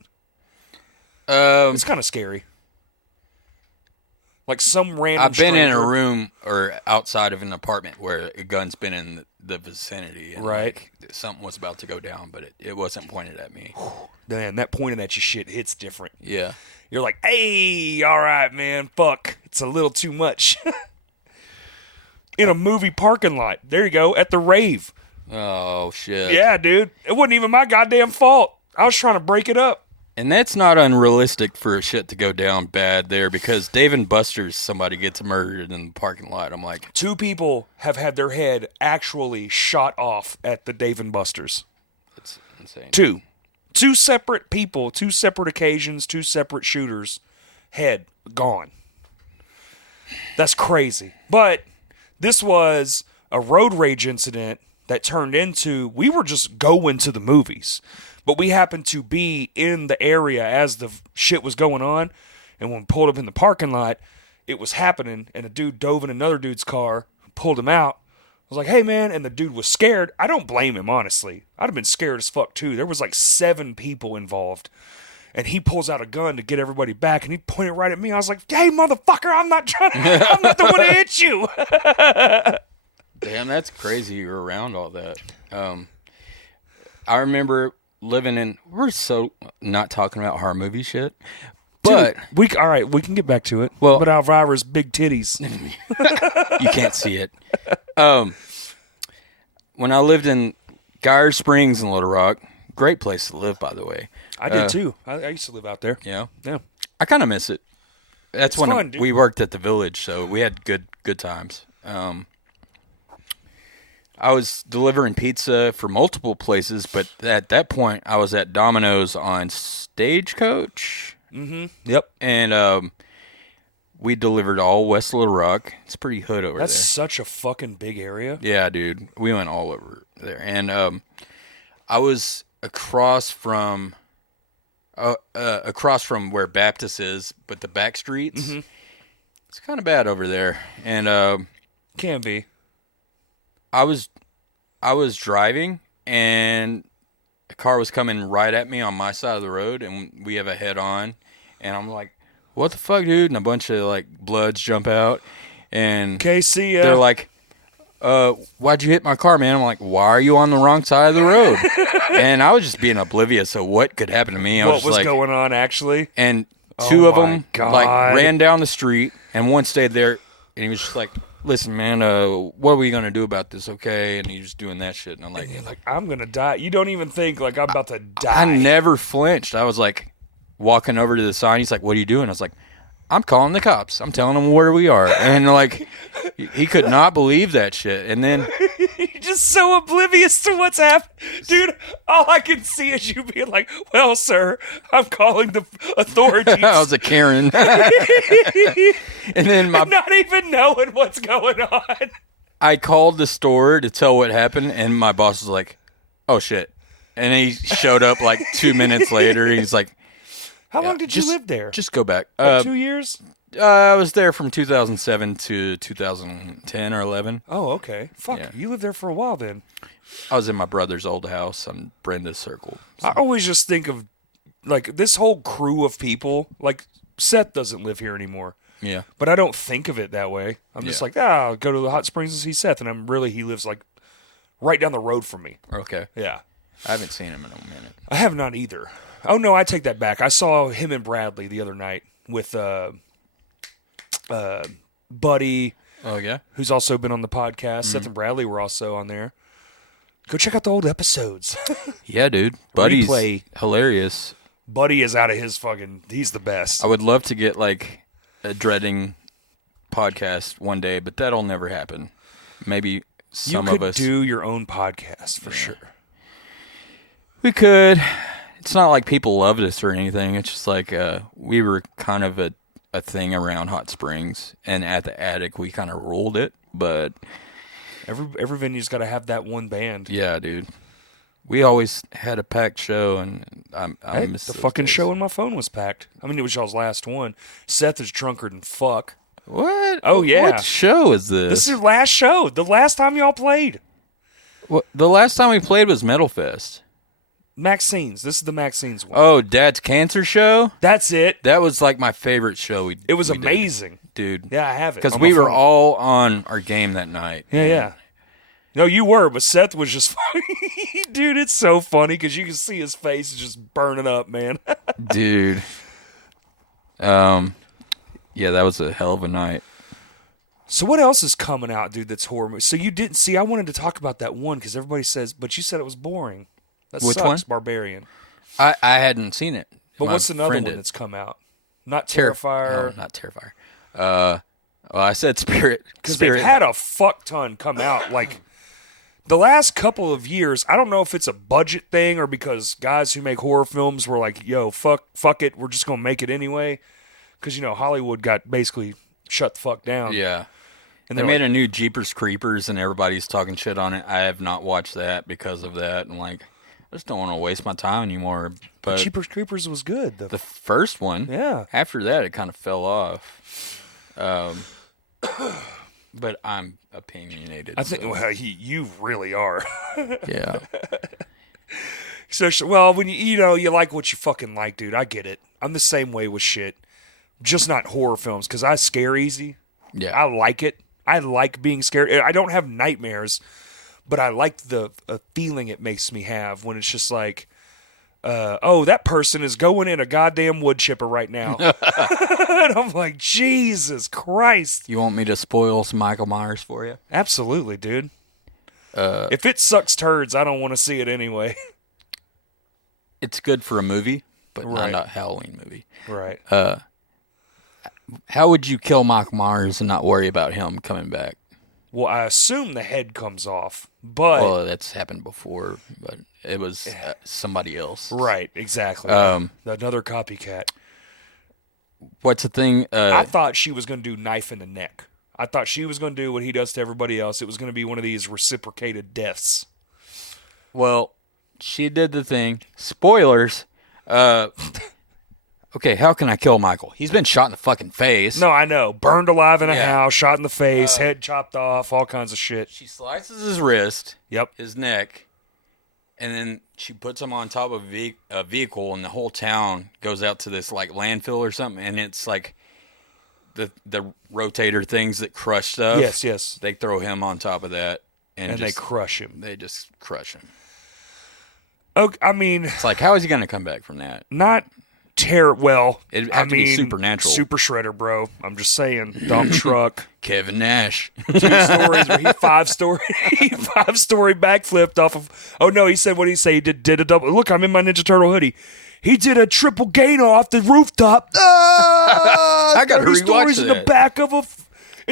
It's kind of scary. Like some random I've been in a stranger. room or outside of an apartment where a gun's been in the vicinity. And Right. like, something was about to go down, but it wasn't pointed at me. Man, that pointed at you shit hits different. Yeah. You're like, hey, all right, man, fuck. It's a little too much. In a movie parking lot. There you go, at the rave. Oh, shit. Yeah, dude. It wasn't even my goddamn fault. I was trying to break it up. And that's not unrealistic for a shit to go down bad there, because Dave & Buster's, somebody gets murdered in the parking lot. I'm like, 2 people have had their head actually shot off at the Dave & Buster's. that's insane. 2. 2 separate people, 2 separate occasions, 2 separate shooters. Head gone. That's crazy. But this was a road rage incident that turned into, we were just going to the movies. But we happened to be in the area as the shit was going on. And when we pulled up in the parking lot, it was happening. And a dude dove in another dude's car, pulled him out. I was like, hey, man. And the dude was scared. I don't blame him, honestly. I'd have been scared as fuck, too. There was like 7 people involved. And he pulls out a gun to get everybody back. And he pointed right at me. I was like, hey, motherfucker, I'm not the one to hit you. Damn, that's crazy you're around all that. I remember living in, we're so not talking about horror movie shit, but Dude, all right, we can get back to it. Well, but Elvira's big titties. you can't see it. when I lived in Geyer Springs in Little Rock, great place to live, by the way. I did too. I used to live out there. Yeah. Yeah. I kind of miss it. That's when fun, dude. we worked at the Village, so we had good times. I was delivering pizza for multiple places, but at that point, I was at Domino's on Stagecoach. Mm-hmm. Yep. And we delivered all West Little Rock. It's pretty hood over That's there. such a fucking big area. Yeah, dude. We went all over there. And I was across from where Baptist is, but the back streets. Mm-hmm. It's kind of bad over there. And Can be. I was driving, and a car was coming right at me on my side of the road, and we have a head-on. And I'm like, what the fuck, dude? And a bunch of, like, bloods jump out. And Casey, they're like, why'd you hit my car, man? I'm like, why are you on the wrong side of the road? And I was just being oblivious of what could happen to me. What was going on, actually? And two of them, God. like, ran down the street, and one stayed there, and he was just like, listen, man, what are we going to do about this, okay? And he was doing that shit, and I'm like, And you're like, I'm going to die. You don't even think, like, I'm about to die. I never flinched. I was like, walking over to the sign. He's like, what are you doing? I was like, I'm calling the cops. I'm telling them where we are. And, like, he could not believe that shit. And then You're just so oblivious to what's happening. Dude, all I can see is you being like, well, sir, I'm calling the authorities. I was a Karen. And then not even knowing what's going on. I called the store to tell what happened, and my boss was like, oh, shit. And he showed up like 2 minutes later. He's like, How long did you live there? just go back. Like 2 years? I was there from 2007 to 2010 or 11. Oh, okay. Fuck, Yeah. you lived there for a while then. I was in my brother's old house on Brenda's Circle. I always just think of, like, this whole crew of people. Like, Seth doesn't live here anymore. Yeah. But I don't think of it that way. I'm just like, I'll go to the hot springs and see Seth. And he lives, like, right down the road from me. Okay. Yeah. I haven't seen him in a minute. I have not either. Oh, no, I take that back. I saw him and Bradley the other night with Buddy, Oh, yeah? who's also been on the podcast. Seth and Bradley were also on there. Go check out the old episodes. Yeah, dude. Buddy's Replay. hilarious. Buddy is out of his fucking... He's the best. I would love to get, like, a dreading podcast one day, but that'll never happen. Maybe some you of could us. do your own podcast for sure. We could. It's not like people loved us or anything. It's just like we were kind of a thing around Hot Springs, and at the Attic we kind of ruled it. But Every venue's got to have that one band. yeah, dude, we always had a packed show, and I miss the those fucking days. show in my phone was packed. I mean, it was y'all's last one. Seth is drunker than fuck. What? Oh, yeah. What show is this? This is your last show. The last time y'all played. What, the last time we played was Metal Fest. Maxine's. This is the Maxine's one. Oh, Dad's Cancer Show? That's it. That was like my favorite show It was we did, amazing. dude. Yeah, I have it. Because on we my were phone. all on our game that night. Yeah. No, you were, but Seth was just funny. Dude, it's so funny because you can see his face is just burning up, man. Dude. Yeah, that was a hell of a night. So what else is coming out, dude, that's horror movie? So you didn't see, I wanted to talk about that one because everybody says, but you said it was boring. That Which sucks, one? Barbarian. I hadn't seen it. But My what's another friend one did. that's come out? Not Oh, Terrifier. not Terrifier. Well, I said Spirit. Because they've had a fuck ton come out. Like, the last couple of years, I don't know if it's a budget thing or because guys who make horror films were like, yo, fuck it, we're just going to make it anyway. Because, Hollywood got basically shut the fuck down. Yeah. And They they're made like, a new Jeepers Creepers, and everybody's talking shit on it. I have not watched that because of that. I'm like, I just don't want to waste my time anymore. But Jeepers Creepers was good. the first one, Yeah. after that, it kind of fell off. But I'm opinionated. I think, well, you really are. Yeah. So, well, when you like what you fucking like, dude, I get it. I'm the same way with shit. Just not horror films, because I scare easy. Yeah. I like it. I like being scared. I don't have nightmares, but I like the feeling it makes me have when it's just like, oh, that person is going in a goddamn wood chipper right now. And I'm like, Jesus Christ. You want me to spoil some Michael Myers for you? Absolutely, dude. If it sucks turds, I don't want to see it anyway. It's good for a movie, but Right. not a Halloween movie. Right. How would you kill Michael Myers and not worry about him coming back? Well, I assume the head comes off, but Well, that's happened before, but it was somebody else. right, exactly. Another copycat. What's the thing? I thought she was going to do knife in the neck. I thought she was going to do what he does to everybody else. It was going to be one of these reciprocated deaths. Well, she did the thing. Spoilers. Okay, how can I kill Michael? He's been shot in the fucking face. No, I know. Burned alive in a Yeah. house, shot in the face, head chopped off, all kinds of shit. She slices his wrist, Yep. his neck, and then she puts him on top of a vehicle, and the whole town goes out to this like landfill or something, and it's like the rotator things that crush stuff. Yes, yes. They throw him on top of that, and They just, crush him. They just crush him. Okay, I mean, It's like, how is he going to come back from that? not well. It'd have to be supernatural. Super shredder, bro. I'm just saying. Dump truck. Kevin Nash. 2 stories where he five story backflipped off of. Oh no, he said what did he say? He did a double. Look, I'm in my Ninja Turtle hoodie. He did a triple gainer off the rooftop. I got to 30 stories rewatch in that.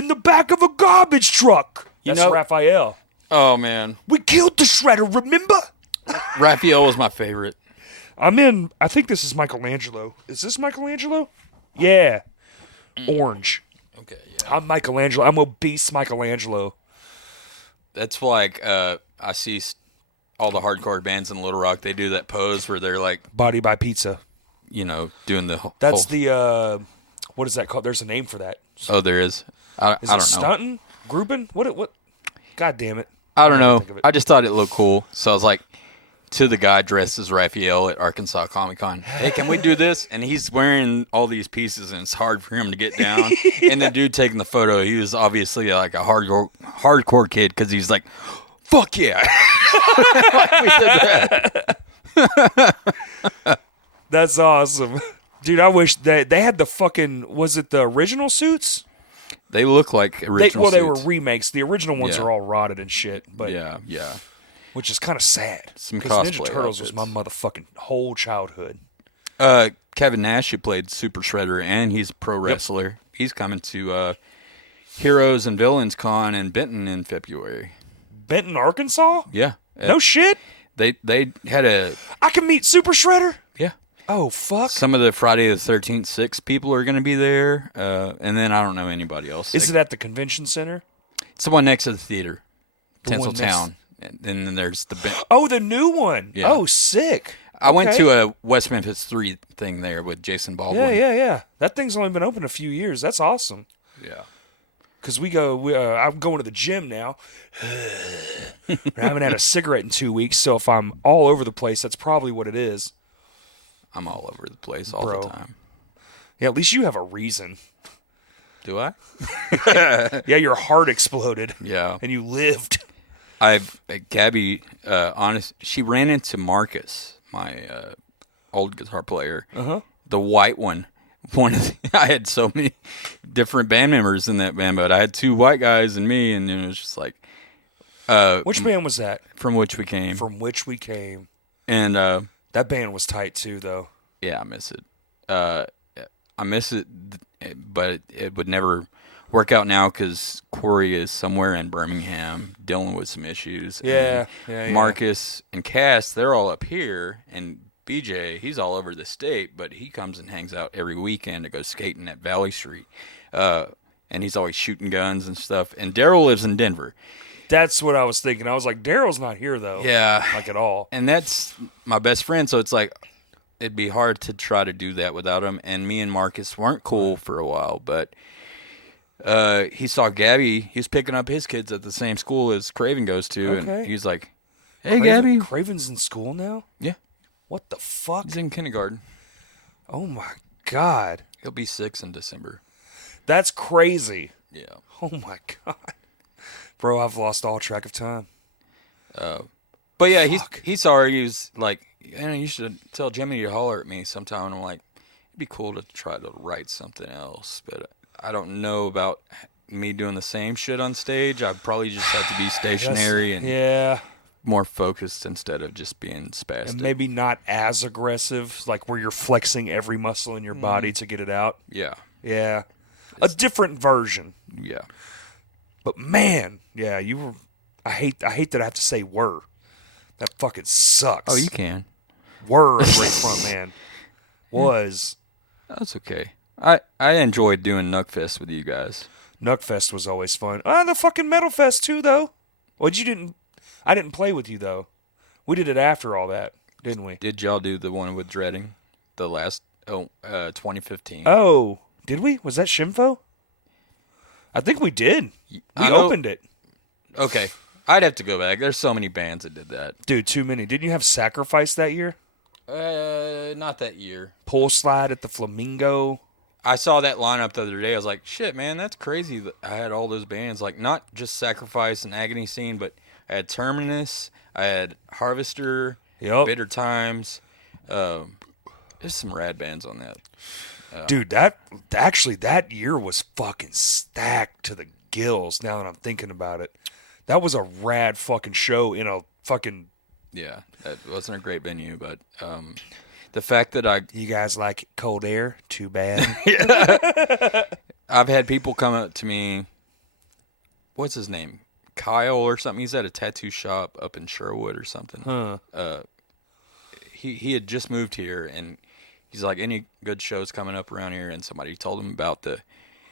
the back of a garbage truck. You That's know- Raphael. Oh man, We killed the shredder. Remember? Raphael was my favorite. I think this is Michelangelo. Is this Michelangelo? Yeah. Orange. Okay, yeah. I'm Michelangelo. I'm obese Michelangelo. That's like I see all the hardcore bands in Little Rock. They do that pose where they're like, Body by Pizza. doing the whole. That's the, what is that called? There's a name for that. Oh, there is. I Is don't it know. stunting? Grouping? What? God damn it. I don't know. think of it. I just thought it looked cool, so I was like, to the guy dressed as Raphael at Arkansas Comic Con, hey, can we do this? And he's wearing all these pieces, and it's hard for him to get down. And the dude taking the photo, he was obviously like a hardcore kid because he's like, fuck yeah. Like we did that. That's awesome. Dude, I wish they had the fucking, was it the original suits? They look like original They were suits. remakes. The original ones Yeah. are all rotted and shit. But Yeah. which is kind of sad. Some Because Ninja cosplay Turtles was my outfits. motherfucking whole childhood. Kevin Nash, who played Super Shredder, and he's a pro wrestler. He's coming to Heroes and Villains Con in Benton in February. Benton, Arkansas? Yeah. No shit. They had a I can meet Super Shredder? yeah. Oh, fuck. Some of the Friday the 13th 6 people are going to be there, and then I don't know anybody else. Is it at the convention center? It's the one next to the theater, The one Tinseltown, and then there's the. Oh, the new one. Yeah. Oh, sick. I went Okay. to a West Memphis 3 thing there with Jason Baldwin. Yeah. That thing's only been open a few years. That's awesome. Yeah. Because I'm going to the gym now. I haven't had a cigarette in 2 weeks, so if I'm all over the place, that's probably what it is. I'm all over the place all Bro. the time. Yeah, at least you have a reason. Do I? Yeah, your heart exploded. Yeah. And you lived. Gabby, she ran into Marcus, my old guitar player. Uh-huh. The white one. I had so many different band members in that band, but I had 2 white guys and me, and it was just like. Which band was that? From which we came. From which we came. And That band was tight too, though. yeah, I miss it. I miss it, but it would never work out now because Corey is somewhere in Birmingham dealing with some issues. Yeah, And yeah. Marcus and Cass, they're all up here, and BJ, he's all over the state, but he comes and hangs out every weekend to go skating at Valley Street. And he's always shooting guns and stuff. And Daryl lives in Denver. That's what I was thinking. I was like, Daryl's not here though. Yeah. Like at all. And that's my best friend, so it's like it'd be hard to try to do that without him. And me and Marcus weren't cool for a while, but he saw Gabby. He was picking up his kids at the same school as Craven goes to, Okay. and he's like, "Hey, Gabby." Craven's in school now? Yeah, What the fuck? he's in kindergarten. Oh my god. He'll be 6 in December. That's crazy. Yeah. Oh my god. Bro, I've lost all track of time. But yeah, Fuck. he saw her. He was like, you should tell Jimmy to holler at me sometime. And I'm like, it'd be cool to try to write something else, but I don't know about me doing the same shit on stage. I'd probably just have to be stationary and yeah, more focused instead of just being spastic. and maybe not as aggressive, like where you're flexing every muscle in your body to get it out. Yeah. Yeah, a different version. Yeah. But man, yeah, you were. I hate that I have to say were. That fucking sucks. Oh, you can. Were a great front man. Was. That's okay. I enjoyed doing Nuckfest with you guys. Nuckfest was always fun. The fucking Metal Fest too, though. Well, I didn't play with you though. We did it after all that, didn't we? Did y'all do the one with Dreading? The last 2015. Oh, did we? Was that Shimfo? I think we did. We opened it. Okay. I'd have to go back. There's so many bands that did that. Dude, too many. Didn't you have Sacrifice that year? Not that year. Pole Slide at the Flamingo. I saw that lineup the other day. I was like, shit, man, that's crazy that I had all those bands. Like, not just Sacrifice and Agony Scene, but I had Terminus, I had Harvester, Bitter Times. There's some rad bands on that. Dude, that year was fucking stacked to the gills now that I'm thinking about it. That was a rad fucking show in a fucking... Yeah, that wasn't a great venue, but the fact that You guys like cold air? Too bad. I've had people come up to me, what's his name? Kyle or something. He's at a tattoo shop up in Sherwood or something. Huh. He had just moved here, and he's like, any good shows coming up around here? And somebody told him about the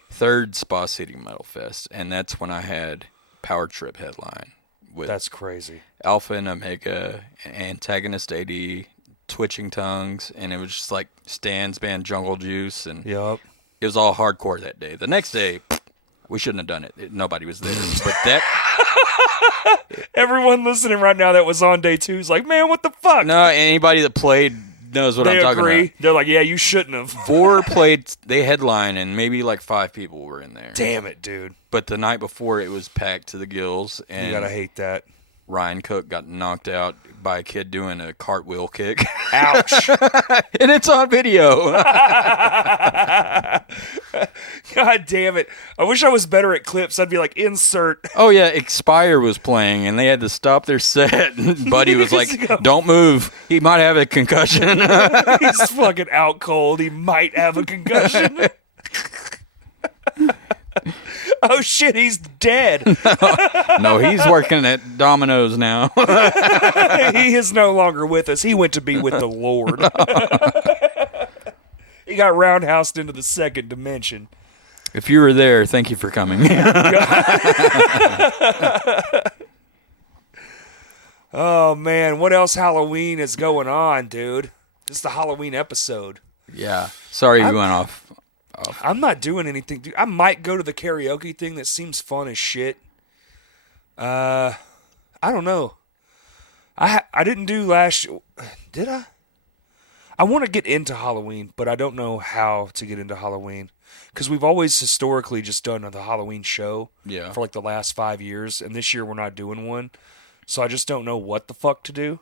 third Spa City Metal Fest, and that's when I had Power Trip headline. That's crazy. Alpha and Omega, Antagonist AD, Twitching Tongues, and it was just like Stan's band Jungle Juice, and Yup. it was all hardcore that day. The next day, we shouldn't have done it. Nobody was there. But that... Everyone listening right now that was on day 2 is like, man, what the fuck? No, anybody that played knows what I'm talking about. They're like, yeah, you shouldn't have. Vor played, they headline, and maybe like 5 people were in there. Damn it, dude. But the night before, it was packed to the gills. And You gotta hate that. Ryan Cook got knocked out by a kid doing a cartwheel kick. Ouch. And it's on video. God damn it. I wish I was better at clips. I'd be like, insert. Oh, yeah, Expire was playing, and they had to stop their set. And Buddy was like, don't move. He might have a concussion. He's fucking out cold. He might have a concussion. Oh, shit, he's dead. No, he's working at Domino's now. He is no longer with us. He went to be with the Lord. He got roundhoused into the second dimension. If you were there, thank you for coming. Oh, man. What else Halloween is going on, dude? This is the Halloween episode. Yeah. Sorry we went off. I'm not doing anything. Dude, I might go to the karaoke thing. That seems fun as shit. I don't know. I didn't do last... Did I? I want to get into Halloween, but I don't know how to get into Halloween. Because we've always historically just done the Halloween show for like the last 5 years. And this year we're not doing one. So I just don't know what the fuck to do.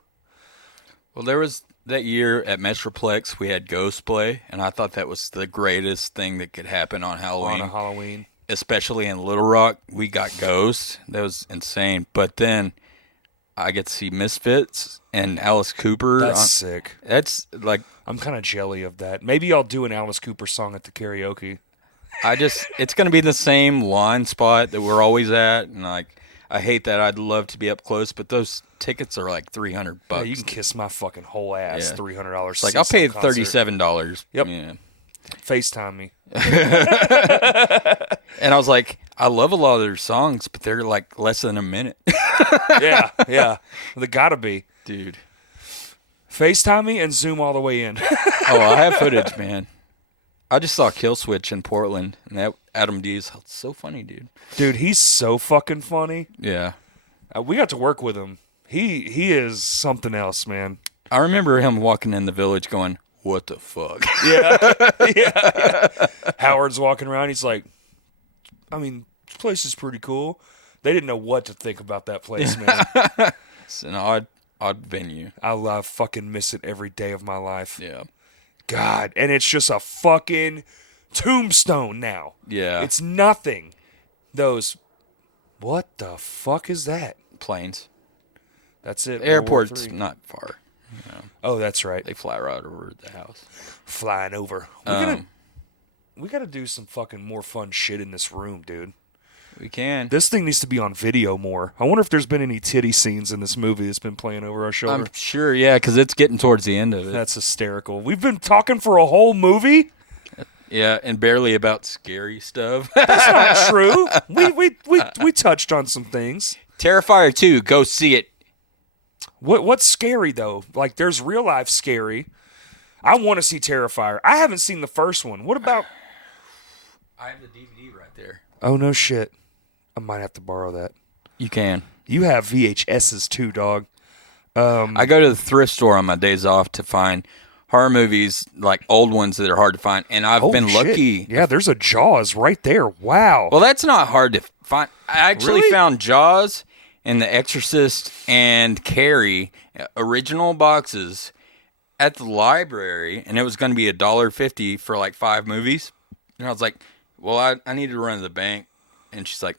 Well, there was that year at Metroplex, we had Ghost play, and I thought that was the greatest thing that could happen on Halloween. On a Halloween. Especially in Little Rock, we got Ghost. That was insane. But then I get to see Misfits and Alice Cooper. That's sick. That's like... I'm kind of jelly of that. Maybe I'll do an Alice Cooper song at the karaoke. It's going to be the same line spot that we're always at, and like... I hate that. I'd love to be up close, but those tickets are like $300. Yeah, you can kiss my fucking whole ass. Yeah. $300. It's like I'll pay $37. Yep. Yeah. FaceTime me. And I was like, I love a lot of their songs, but they're like less than a minute. Yeah. They gotta be, dude. FaceTime me and zoom all the way in. Oh, I have footage, man. I just saw Killswitch in Portland, and that Adam D is so funny, dude. Dude, he's so fucking funny. Yeah. We got to work with him. He is something else, man. I remember him walking in the Village going, what the fuck? Yeah. Howard's walking around. He's like, I mean, this place is pretty cool. They didn't know what to think about that place, man. It's an odd venue. I fucking miss it every day of my life. Yeah. God, and it's just a fucking tombstone now. Yeah. It's nothing. those. What the fuck is that? Planes. That's it. The airport's not far. You know. Oh, that's right. They fly right over the house. Flying over. We gotta do some fucking more fun shit in this room, dude. We can. This thing needs to be on video more. I wonder if there's been any titty scenes in this movie that's been playing over our shoulder. I'm sure, yeah, because it's getting towards the end of it. That's hysterical. We've been talking for a whole movie. Yeah, and barely about scary stuff. That's not true. We touched on some things. Terrifier 2, go see it. What's scary though? Like there's real life scary. I want to see Terrifier. I haven't seen the first one. What about? I have the DVD right there. Oh no shit. I might have to borrow that. You can. You have VHSs too, dog. I go to the thrift store on my days off to find horror movies, like old ones that are hard to find, and I've been lucky. Yeah, there's a Jaws right there. Wow. Well, that's not hard to find. I actually Really? found Jaws and The Exorcist and Carrie original boxes at the library, and it was going to be $1.50 for like 5 movies. And I was like, well, I need to run to the bank. And she's like,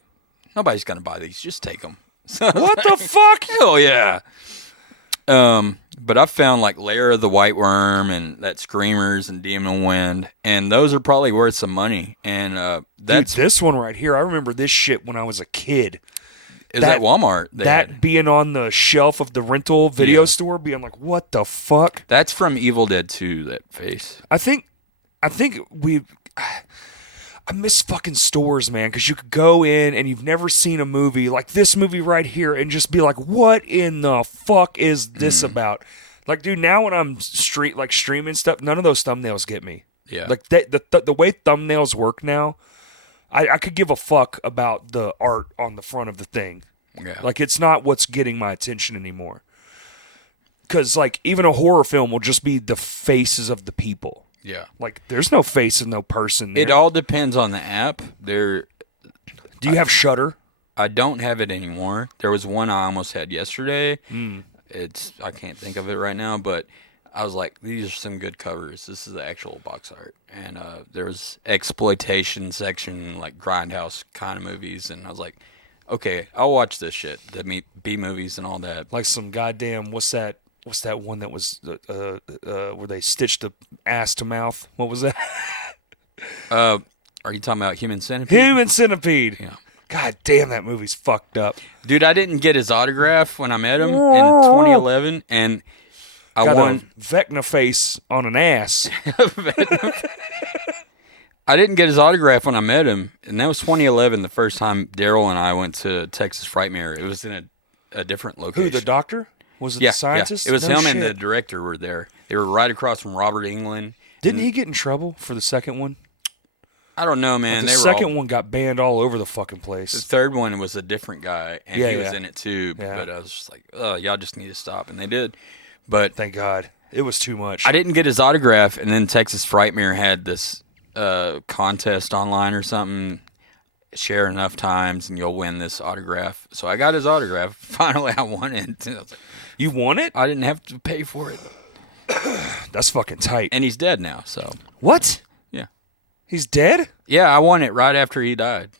nobody's going to buy these. Just take them. So What the fuck? hell yeah. But I found like Lair of the White Worm and that Screamers and Demon Wind, and those are probably worth some money. And that's Dude, this one right here. I remember this shit when I was a kid. is at Walmart. That being on the shelf of the rental video store, being like, what the fuck? That's from Evil Dead 2. That face. I think I miss fucking stores, man, because you could go in and you've never seen a movie like this movie right here and just be like, what in the fuck is this about? Like, dude, now when I'm streaming stuff, none of those thumbnails get me. Yeah. Like, the way thumbnails work now, I could give a fuck about the art on the front of the thing. Yeah. Like, it's not what's getting my attention anymore. Because, like, even a horror film will just be the faces of the people. Yeah. Like, there's no face and no person there. It all depends on the app. Do you have Shudder? I don't have it anymore. There was one I almost had yesterday. Mm. I can't think of it right now, but I was like, these are some good covers. This is the actual box art. And there was exploitation section, like Grindhouse kind of movies. And I was like, okay, I'll watch this shit. The B movies and all that. Like some goddamn, what's that one that was where they stitched the ass to mouth? What was that? Are you talking about Human Centipede? Human Centipede. Yeah. God damn, that movie's fucked up. Dude, I didn't get his autograph when I met him in 2011, and I Got won. a Vecna face on an ass. I didn't get his autograph when I met him, and that was 2011, the first time Daryl and I went to Texas Frightmare. It was in a different location. Who, the doctor? Was it the scientist? Yeah. It was No him and shit. the director were there. They were right across from Robert Englund. Didn't he get in trouble for the second one? I don't know, man. The second one got banned all over the fucking place. The third one was a different guy, and he was in it too. Yeah. But I was just like, oh, y'all just need to stop. And they did. But Thank God. It was too much. I didn't get his autograph, and then Texas Frightmare had this contest online or something. Share enough times, and you'll win this autograph. So I got his autograph. Finally, I won it. I was like, You won it? I didn't have to pay for it. That's fucking tight. And he's dead now, so. What? Yeah. He's dead? Yeah, I won it right after he died.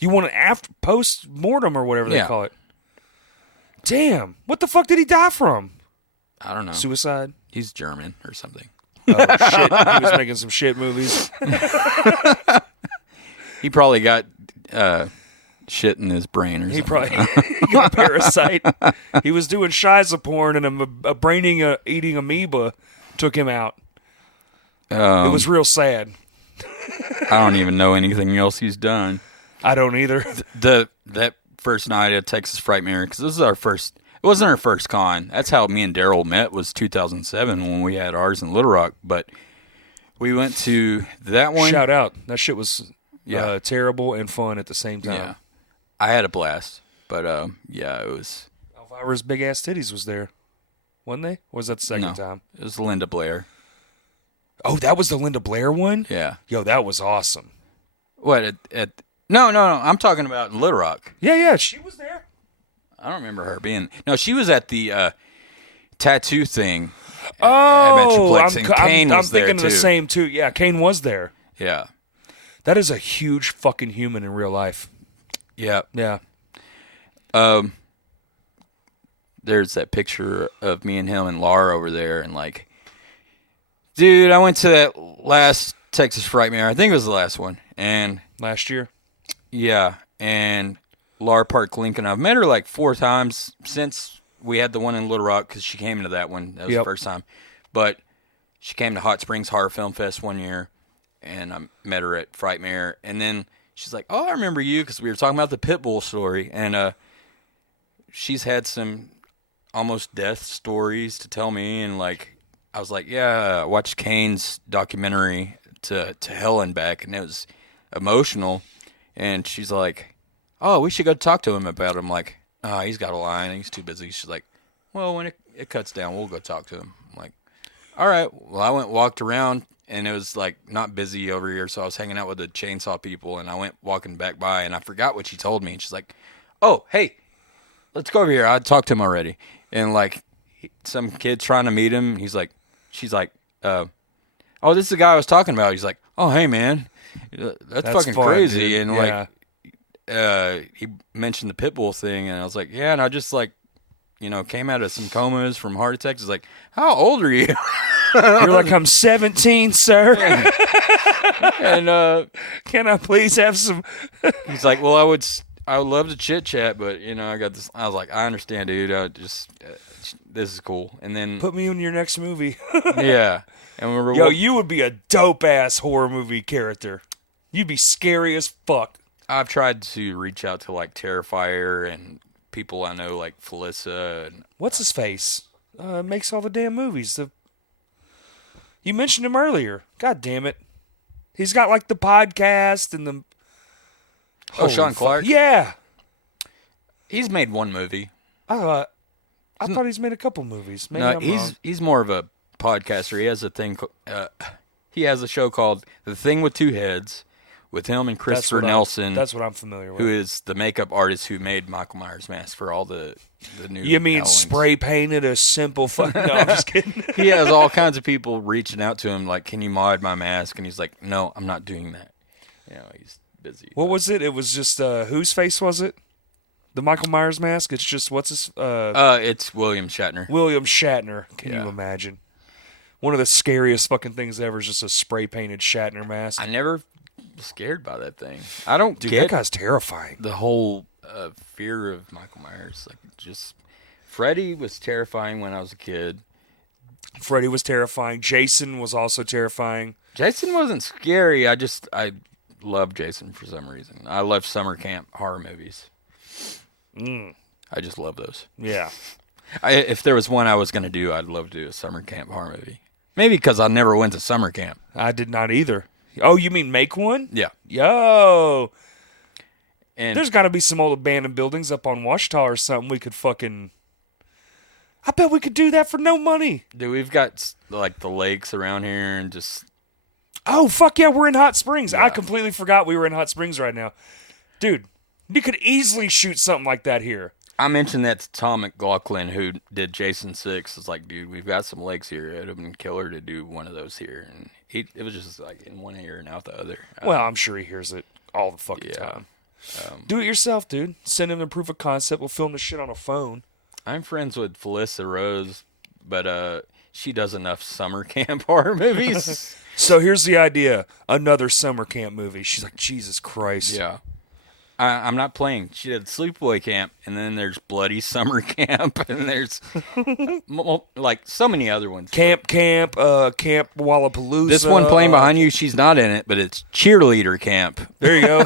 You won it after post-mortem or whatever they Yeah. call it. Damn. What the fuck did he die from? I don't know. Suicide? He's German or something. Oh, shit. He was making some shit movies. He probably got shit in his brain or something. He probably he got a parasite. He was doing shiza porn and a brain-eating amoeba took him out. It was real sad. I don't even know anything else he's done. I don't either. That first night at Texas Frightmare, because this is our first. It wasn't our first con. That's how me and Daryl met. Was 2007 when we had ours in Little Rock. But we went to that one. Shout out. That shit was Yeah. terrible and fun at the same time. Yeah, I had a blast. But yeah, it was. Elvira's big ass titties was there, wasn't they? Or was that the second No, time? it was Linda Blair. Oh, that was the Linda Blair one? Yeah. Yo, that was awesome. What at No. I'm talking about in Little Rock. Yeah, she was there. I don't remember her being. No, she was at the tattoo thing. Oh, Metroplex, and Kane I'm was there, thinking of the too. same too. Yeah, Kane was there. Yeah. That is a huge fucking human in real life. Yeah. Yeah. There's that picture of me and him and Laura over there, and like, dude, I went to that last Texas Frightmare. I think it was the last one, and Last year. yeah, and Laura Park Lincoln. I've met her like 4 times since we had the one in Little Rock because she came to that one. That was the first time, but she came to Hot Springs Horror Film Fest one year, and I met her at Frightmare, and then she's like, "Oh, I remember you," because we were talking about the Pitbull story, and she's had some almost death stories to tell me, and like I was like, yeah, I watched Kane's documentary to Hell and Back, and it was emotional, and she's like, oh, we should go talk to him about him. Like, oh, he's got a line, he's too busy. She's like, well, when it cuts down, we'll go talk to him. I'm like, all right. Well, I went walked around, and it was like not busy over here, so I was hanging out with the chainsaw people, and I went walking back by, and I forgot what she told me, and she's like, oh, hey, let's go over here. I talked to him already. And like some kid trying to meet him, she's like, oh, this is the guy I was talking about. He's like, oh, hey man, that's fucking fun, crazy. dude. And Yeah. like, he mentioned the Pitbull thing, and I was like, yeah, and I just like, came out of some comas from heart attacks. He's like, how old are you? You're like, I'm 17, sir. And Can I please have some? he's like, well, I would love to chit chat, but I got this. I was like, I understand, dude. I just this is cool. And then Put me in your next movie. yeah, and we were Yo, you would be a dope ass horror movie character. You'd be scary as fuck. I've tried to reach out to like Terrifier and people I know like Felissa and What's his face? Makes all the damn movies. You mentioned him earlier. God damn it. He's got like the podcast and the. Sean Holy Clark. fuck. Yeah. He's made one movie. I thought he's made a couple movies. Maybe No, I'm wrong. he's more of a podcaster. He has a thing. He has a show called The Thing with Two Heads, with him and Christopher Nelson. That's what I'm familiar with. Who is the makeup artist who made Michael Myers mask for all the new. You mean Halloween's. spray painted a simple fucking? No, I'm just kidding. He has all kinds of people reaching out to him like, "Can you mod my mask?" And he's like, "No, I'm not doing that." He's busy. What was it? It was just whose face was it? The Michael Myers mask. It's just what's his? It's William Shatner. William Shatner. Can Yeah. you imagine? One of the scariest fucking things ever is just a spray painted Shatner mask. I never was scared by that thing. I don't Dude, get that guy's terrifying. the whole fear of Michael Myers. Like, just Freddy was terrifying when I was a kid. Freddy was terrifying. Jason was also terrifying. Jason wasn't scary. I love Jason for some reason. I love summer camp horror movies. I just love those. Yeah. If there was one I was going to do, I'd love to do a summer camp horror movie. Maybe because I never went to summer camp. I did not either. Oh, you mean make one? Yeah. Yo. And There's got to be some old abandoned buildings up on Washita or something we could fucking... I bet we could do that for no money. dude, we've got like the lakes around here and just... Oh, fuck yeah, we're in Hot Springs. Yeah. I completely forgot we were in Hot Springs right now. Dude, you could easily shoot something like that here. I mentioned that to Tom McLaughlin, who did Jason 6. It's like, dude, we've got some lakes here. It would have been killer to do one of those here. And it was just like in one ear and out the other. Well, I'm sure he hears it all the fucking Yeah. time. Do it yourself, dude. Send him the proof of concept. We'll film the shit on a phone. I'm friends with Felissa Rose, but she does enough summer camp horror movies. So here's the idea. Another summer camp movie. She's like, Jesus Christ. Yeah. I'm not playing. She did Sleepaway Camp, and then there's Bloody Summer Camp, and there's like so many other ones. Camp Wallapalooza. This one playing behind you, she's not in it, but it's Cheerleader Camp. There you go.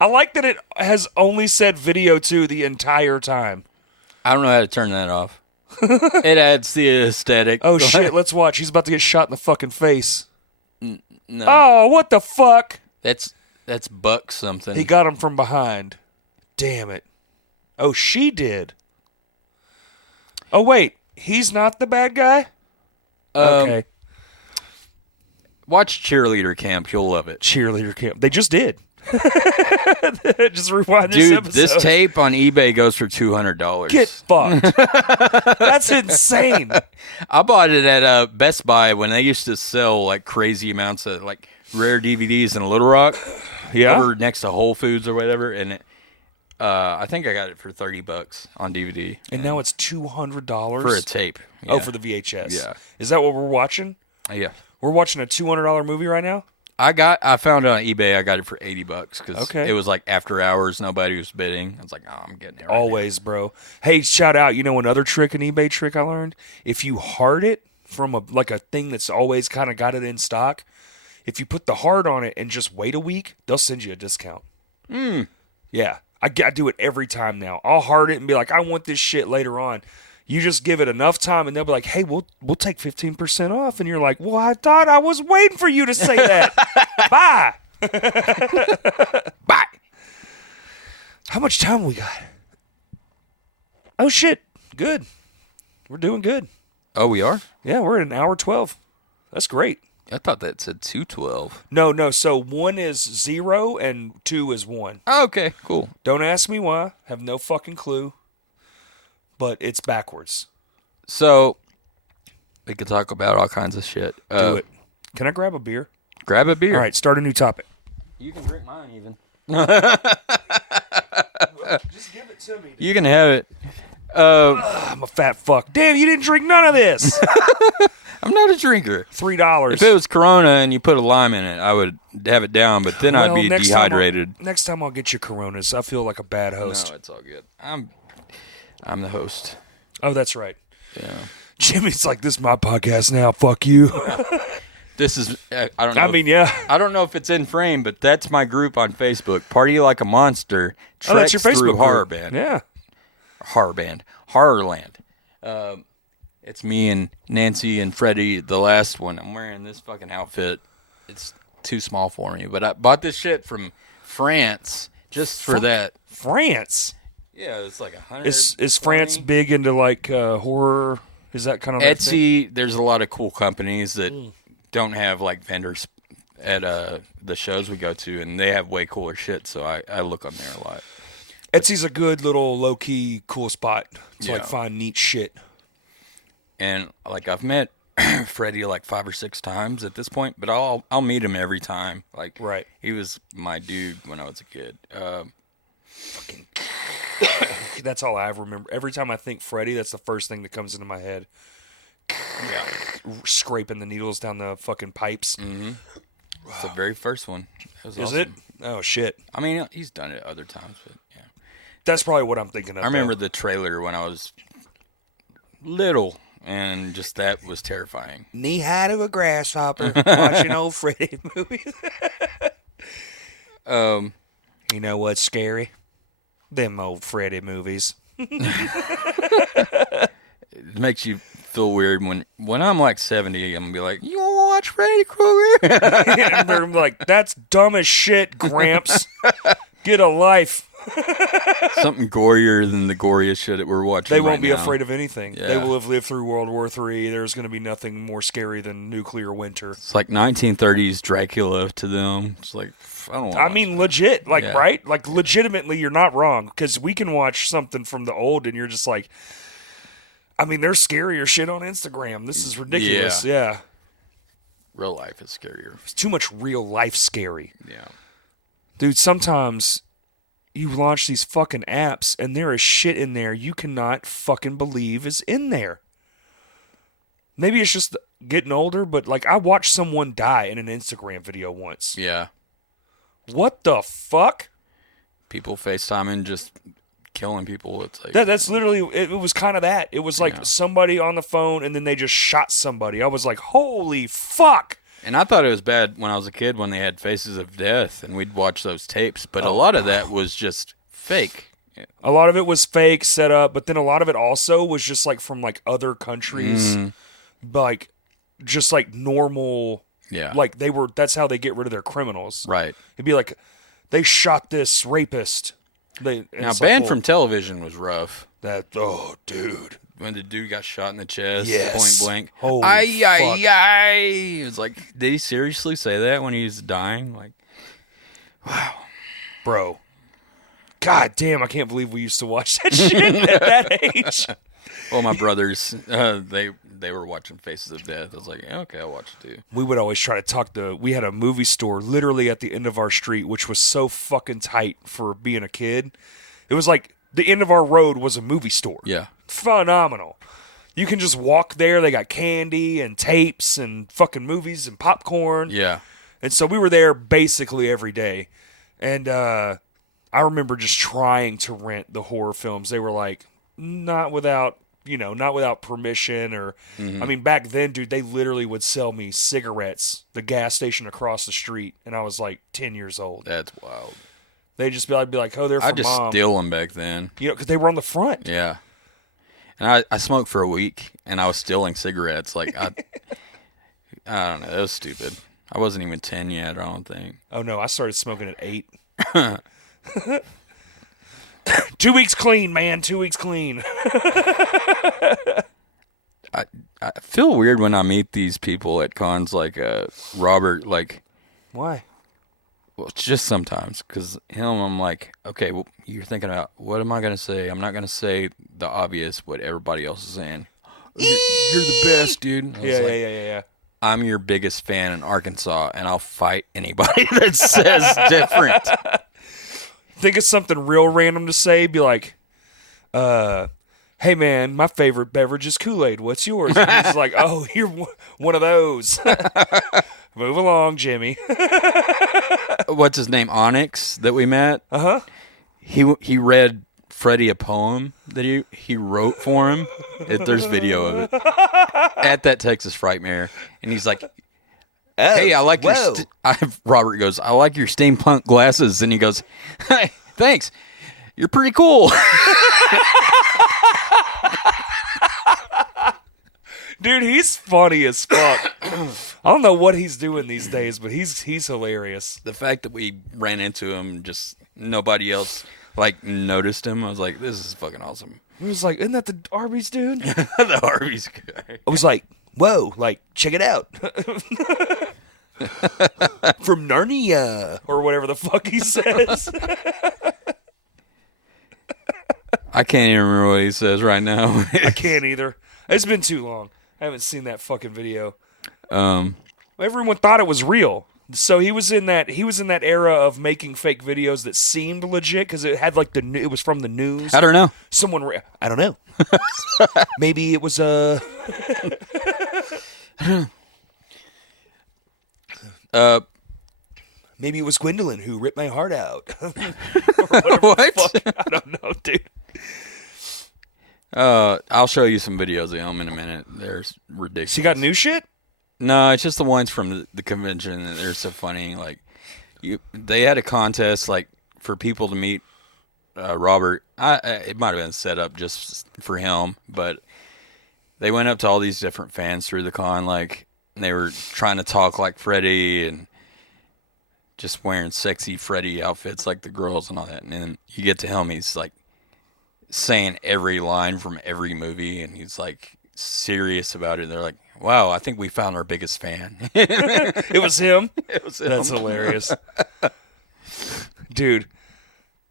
I like that it has only said video 2 the entire time. I don't know how to turn that off. It adds the aesthetic. Oh, shit. Let's watch. He's about to get shot in the fucking face. No, Oh, what the fuck? that's Buck something. He got him from behind. Damn it. Oh, she did. Oh, wait. He's not the bad guy? Okay. Watch Cheerleader Camp. You'll love it. Cheerleader camp. They just did. Just rewind this Dude, episode. this tape on eBay goes for $200. Get fucked. That's insane. I bought it at Best Buy when they used to sell like crazy amounts of like rare DVDs in Little Rock. Yeah? over next to Whole Foods or whatever, and I think I got it for $30 on DVD. And now it's $200 for a tape. Oh, Yeah. for the VHS. Yeah. Is that what we're watching? Yeah. We're watching a $200 movie right now? I found it on eBay. I got it for $80 because Okay. it was like after hours. Nobody was bidding. I was like, oh, I'm getting it right Always, bro. Hey, shout out. You know another trick, an eBay trick I learned? If you hard it from a thing that's always kind of got it in stock, if you put the hard on it and just wait a week, they'll send you a discount. Yeah. I do it every time now. I'll hard it and be like, I want this shit later on. You just give it enough time, and they'll be like, hey, we'll take 15% off. And you're like, well, I thought I was waiting for you to say that. Bye. Bye. How much time we got? Oh, shit. Good. We're doing good. Oh, we are? Yeah, we're at an hour 12. That's great. I thought that said 212. No. So 1 is 0 and 2 is 1. Oh, okay, cool. Don't ask me why. Have no fucking clue. But it's backwards. So, we could talk about all kinds of shit. Do it. Can I grab a beer? Grab a beer. All right, start a new topic. You can drink mine even. Just give it to me. You can have it. I'm a fat fuck. Damn, you didn't drink none of this. I'm not a drinker. $3. If it was Corona and you put a lime in it, I would have it down, but then I'd be dehydrated. Next time I'll get you Coronas. I feel like a bad host. No, it's all good. I'm the host. Oh, that's right. Yeah. Jimmy's like, this is my podcast now. Fuck you. This is, I don't know. I mean, yeah. I don't know if it's in frame, but that's my group on Facebook. Party Like a Monster. Oh, that's your Treks through Facebook Horror group. Band. Yeah. Horrorland. It's me and Nancy and Freddie, the last one. I'm wearing this fucking outfit. It's too small for me, but I bought this shit from France just for that. France? Yeah, it's like 100. Is France big into like horror? Is that kind of their thing? Etsy? There's a lot of cool companies that don't have like vendors at the shows we go to, and they have way cooler shit. So I look on there a lot. Etsy's a good little low key cool spot to like Yeah. find neat shit. And like I've met Freddie like 5 or 6 times at this point, but I'll meet him every time. Like Right. he was my dude when I was a kid. That's all I ever remember. Every time I think Freddy, that's the first thing that comes into my head. Yeah, Scraping the needles down the fucking pipes. it's the very first one. That was Is awesome. it? Oh, shit. I mean, he's done it other times, but yeah. That's probably what I'm thinking of. I remember the trailer when I was little, and just that was terrifying. knee high to a grasshopper watching old Freddy movies. You know what's scary? Them old Freddy movies. It makes you feel weird when I'm like 70. I'm gonna be like, "You want to watch Freddy Krueger?" And they're like, that's dumb as shit, Gramps. Get a life. Something gorier than the goriest shit that we're watching. They won't right be now. afraid of anything. Yeah. They will have lived through World War III. There's going to be nothing more scary than nuclear winter. It's like 1930s Dracula to them. It's like I don't. I mean, legit, like, Yeah. right? Like, legitimately, you're not wrong. Because we can watch something from the old, and you're just like, I mean, there's scarier shit on Instagram. This is ridiculous. Yeah. real life is scarier. It's too much real life scary. Yeah. Dude, sometimes you launch these fucking apps, and there is shit in there you cannot fucking believe is in there. Maybe it's just getting older, but, like, I watched someone die in an Instagram video once. Yeah. What the fuck? People FaceTiming, just killing people. It's like That's literally, it was kind of that. It was like somebody on the phone and then they just shot somebody. I was like, holy fuck. And I thought it was bad when I was a kid when they had Faces of Death and we'd watch those tapes, but a lot of that was just fake. A lot of it was fake, set up, but then a lot of it also was just like from like other countries, like just like normal. Yeah. Like that's how they get rid of their criminals. Right. It'd be like, they shot this rapist. Now, Banned from Television was rough. Oh, dude. When the dude got shot in the chest, Yes. point blank. Holy ay, fuck. ay. It was like, did he seriously say that when he was dying? Like, Bro. God damn, I can't believe we used to watch that shit at that age. Well, my brothers, they were watching Faces of Death. I was like, yeah, okay, I'll watch it too. We would always try to we had a movie store literally at the end of our street, which was so fucking tight for being a kid. It was like the end of our road was a movie store. Yeah. Phenomenal. You can just walk there. They got candy and tapes and fucking movies and popcorn. Yeah. And so we were there basically every day. And I remember just trying to rent the horror films. They were like, not without permission or, I mean, back then, dude, they literally would sell me cigarettes, the gas station across the street. And I was like 10 years old. That's wild. I'd be like, oh, they're for I'd just mom. steal them back then. You know, because they were on the front. Yeah. And I smoked for a week, and I was stealing cigarettes. Like, I don't know. It was stupid. I wasn't even 10 yet, I don't think. Oh, no, I started smoking at 8. 2 weeks clean, man. 2 weeks clean. I feel weird when I meet these people at cons like Robert, like... Why? Well, it's just sometimes, because I'm like, okay, well, you're thinking about, what am I going to say? I'm not going to say the obvious, what everybody else is saying. You're the best, dude. Yeah. I'm your biggest fan in Arkansas, and I'll fight anybody that says different. Think of something real random to say. Be like, hey, man, my favorite beverage is Kool-Aid. What's yours? And he's like, oh, you're one of those. Move along, Jimmy. What's his name? Onyx that we met. Uh-huh. He read Freddie a poem that he wrote for him. There's video of it at that Texas Frightmare, and he's like, "Hey, I like your." Robert goes, "I like your steampunk glasses," and he goes, "Hey, thanks. You're pretty cool." Dude, he's funny as fuck. I don't know what he's doing these days, but he's hilarious. The fact that we ran into him, just nobody else like noticed him. I was like, this is fucking awesome. He was like, isn't that the Arby's dude? The Arby's guy. I was like, whoa, like, check it out. From Narnia, or whatever the fuck he says. I can't even remember what he says right now. I can't either. It's been too long. I haven't seen that fucking video. Everyone thought it was real. So he was in that era of making fake videos that seemed legit because it had like it was from the news. I don't know. I don't know. Maybe it was maybe it was Gwendolyn who ripped my heart out. What? I don't know, dude. I'll show you some videos of him in a minute. They're ridiculous. So you got new shit? No, it's just the ones from the convention. They're so funny. Like, they had a contest like for people to meet Robert. It might have been set up just for him, but they went up to all these different fans through the con. Like, and they were trying to talk like Freddy and just wearing sexy Freddy outfits like the girls and all that. And then you get to him, he's like saying every line from every movie, and he's like serious about it. They're like, wow, I think we found our biggest fan. It was him? It was him. That's hilarious. Dude.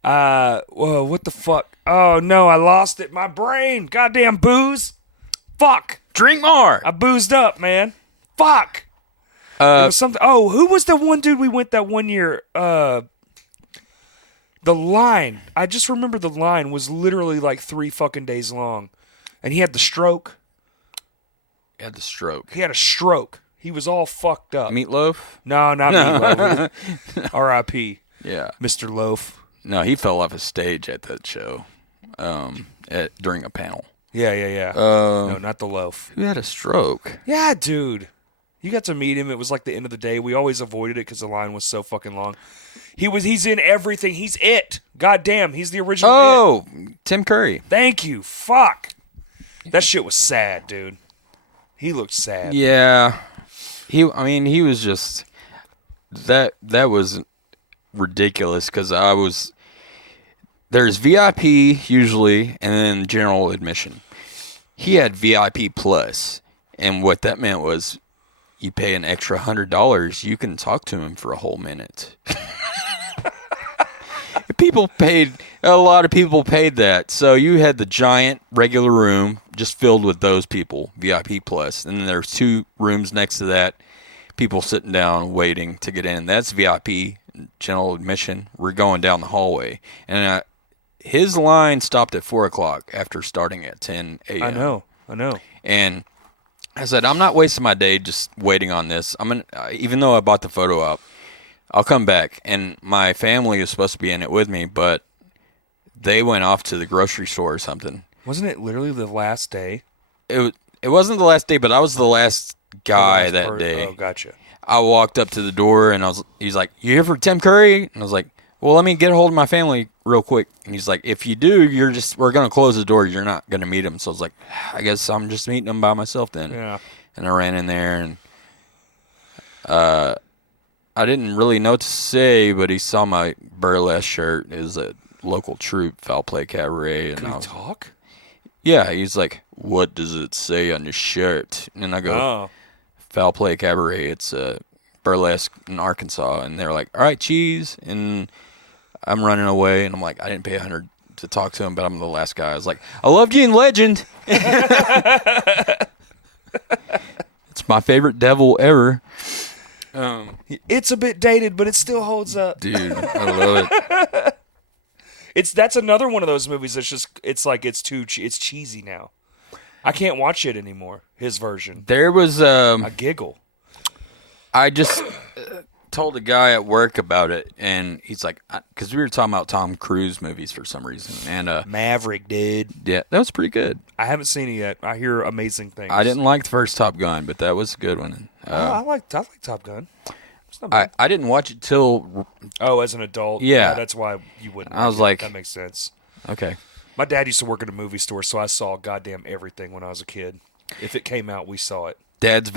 Whoa, what the fuck? Oh, no, I lost it. My brain. Goddamn booze. Fuck. Drink more. I boozed up, man. Fuck. It was something. Oh, who was the one dude we went that one year? The line. I just remember the line was literally like 3 fucking days long. And he had the stroke. He had the stroke. He had a stroke. He was all fucked up. Meatloaf? No, not Meatloaf. R.I.P. Yeah. Mr. Loaf. No, he fell off a stage at that show during a panel. Yeah. No, not the Loaf. Who had a stroke? Yeah, dude. You got to meet him. It was like the end of the day. We always avoided it because the line was so fucking long. He's in everything. He's it. God damn, he's the original It. Tim Curry. Thank you. Fuck. That shit was sad, dude. He looked sad. Yeah. He was just that was ridiculous because there's VIP usually and then general admission. He had VIP plus, and what that meant was you pay an extra $100, you can talk to him for a whole minute. A lot of people paid that. So you had the giant regular room just filled with those people, VIP plus. And then there's 2 rooms next to that, people sitting down waiting to get in. That's VIP, general admission. We're going down the hallway. And his line stopped at 4 o'clock after starting at 10 a.m. I know. And I said, I'm not wasting my day just waiting on this. Even though I bought the photo op, I'll come back. And my family is supposed to be in it with me, but they went off to the grocery store or something. Wasn't it literally the last day? It wasn't the last day, but I was the last guy that day. Oh, gotcha. I walked up to the door, and he's like, "You here for Tim Curry?" And I was like, "Well, let me get a hold of my family real quick." And he's like, "If you do, we're going to close the door. You're not going to meet him." So I was like, I guess I'm just meeting him by myself then. Yeah. And I ran in there, and I didn't really know what to say, but he saw my burlesque shirt. It was a local troupe, Foul Play Cabaret. And Can he talk? Yeah, he's like, "What does it say on your shirt?" And I go, Foul Play Cabaret. It's a burlesque in Arkansas. And they're like, "All right, cheese." And I'm running away, and I'm like, I didn't pay $100 to talk to him, but I'm the last guy. I was like, "I loved you in Legend." It's my favorite devil ever. It's a bit dated, but it still holds up. Dude, I love it. That's another one of those movies that's just it's cheesy now. I can't watch it anymore. His version. There was I giggle. I just told a guy at work about it, and he's like, because we were talking about Tom Cruise movies for some reason, and Maverick, dude. Yeah, that was pretty good. I haven't seen it yet. I hear amazing things. I didn't like the first Top Gun, but that was a good one. I like Top Gun. I didn't watch it till as an adult. Yeah, that's why you wouldn't. I was like, that makes sense. Okay. My dad used to work at a movie store, so I saw goddamn everything when I was a kid. If it came out, we saw it. Dad's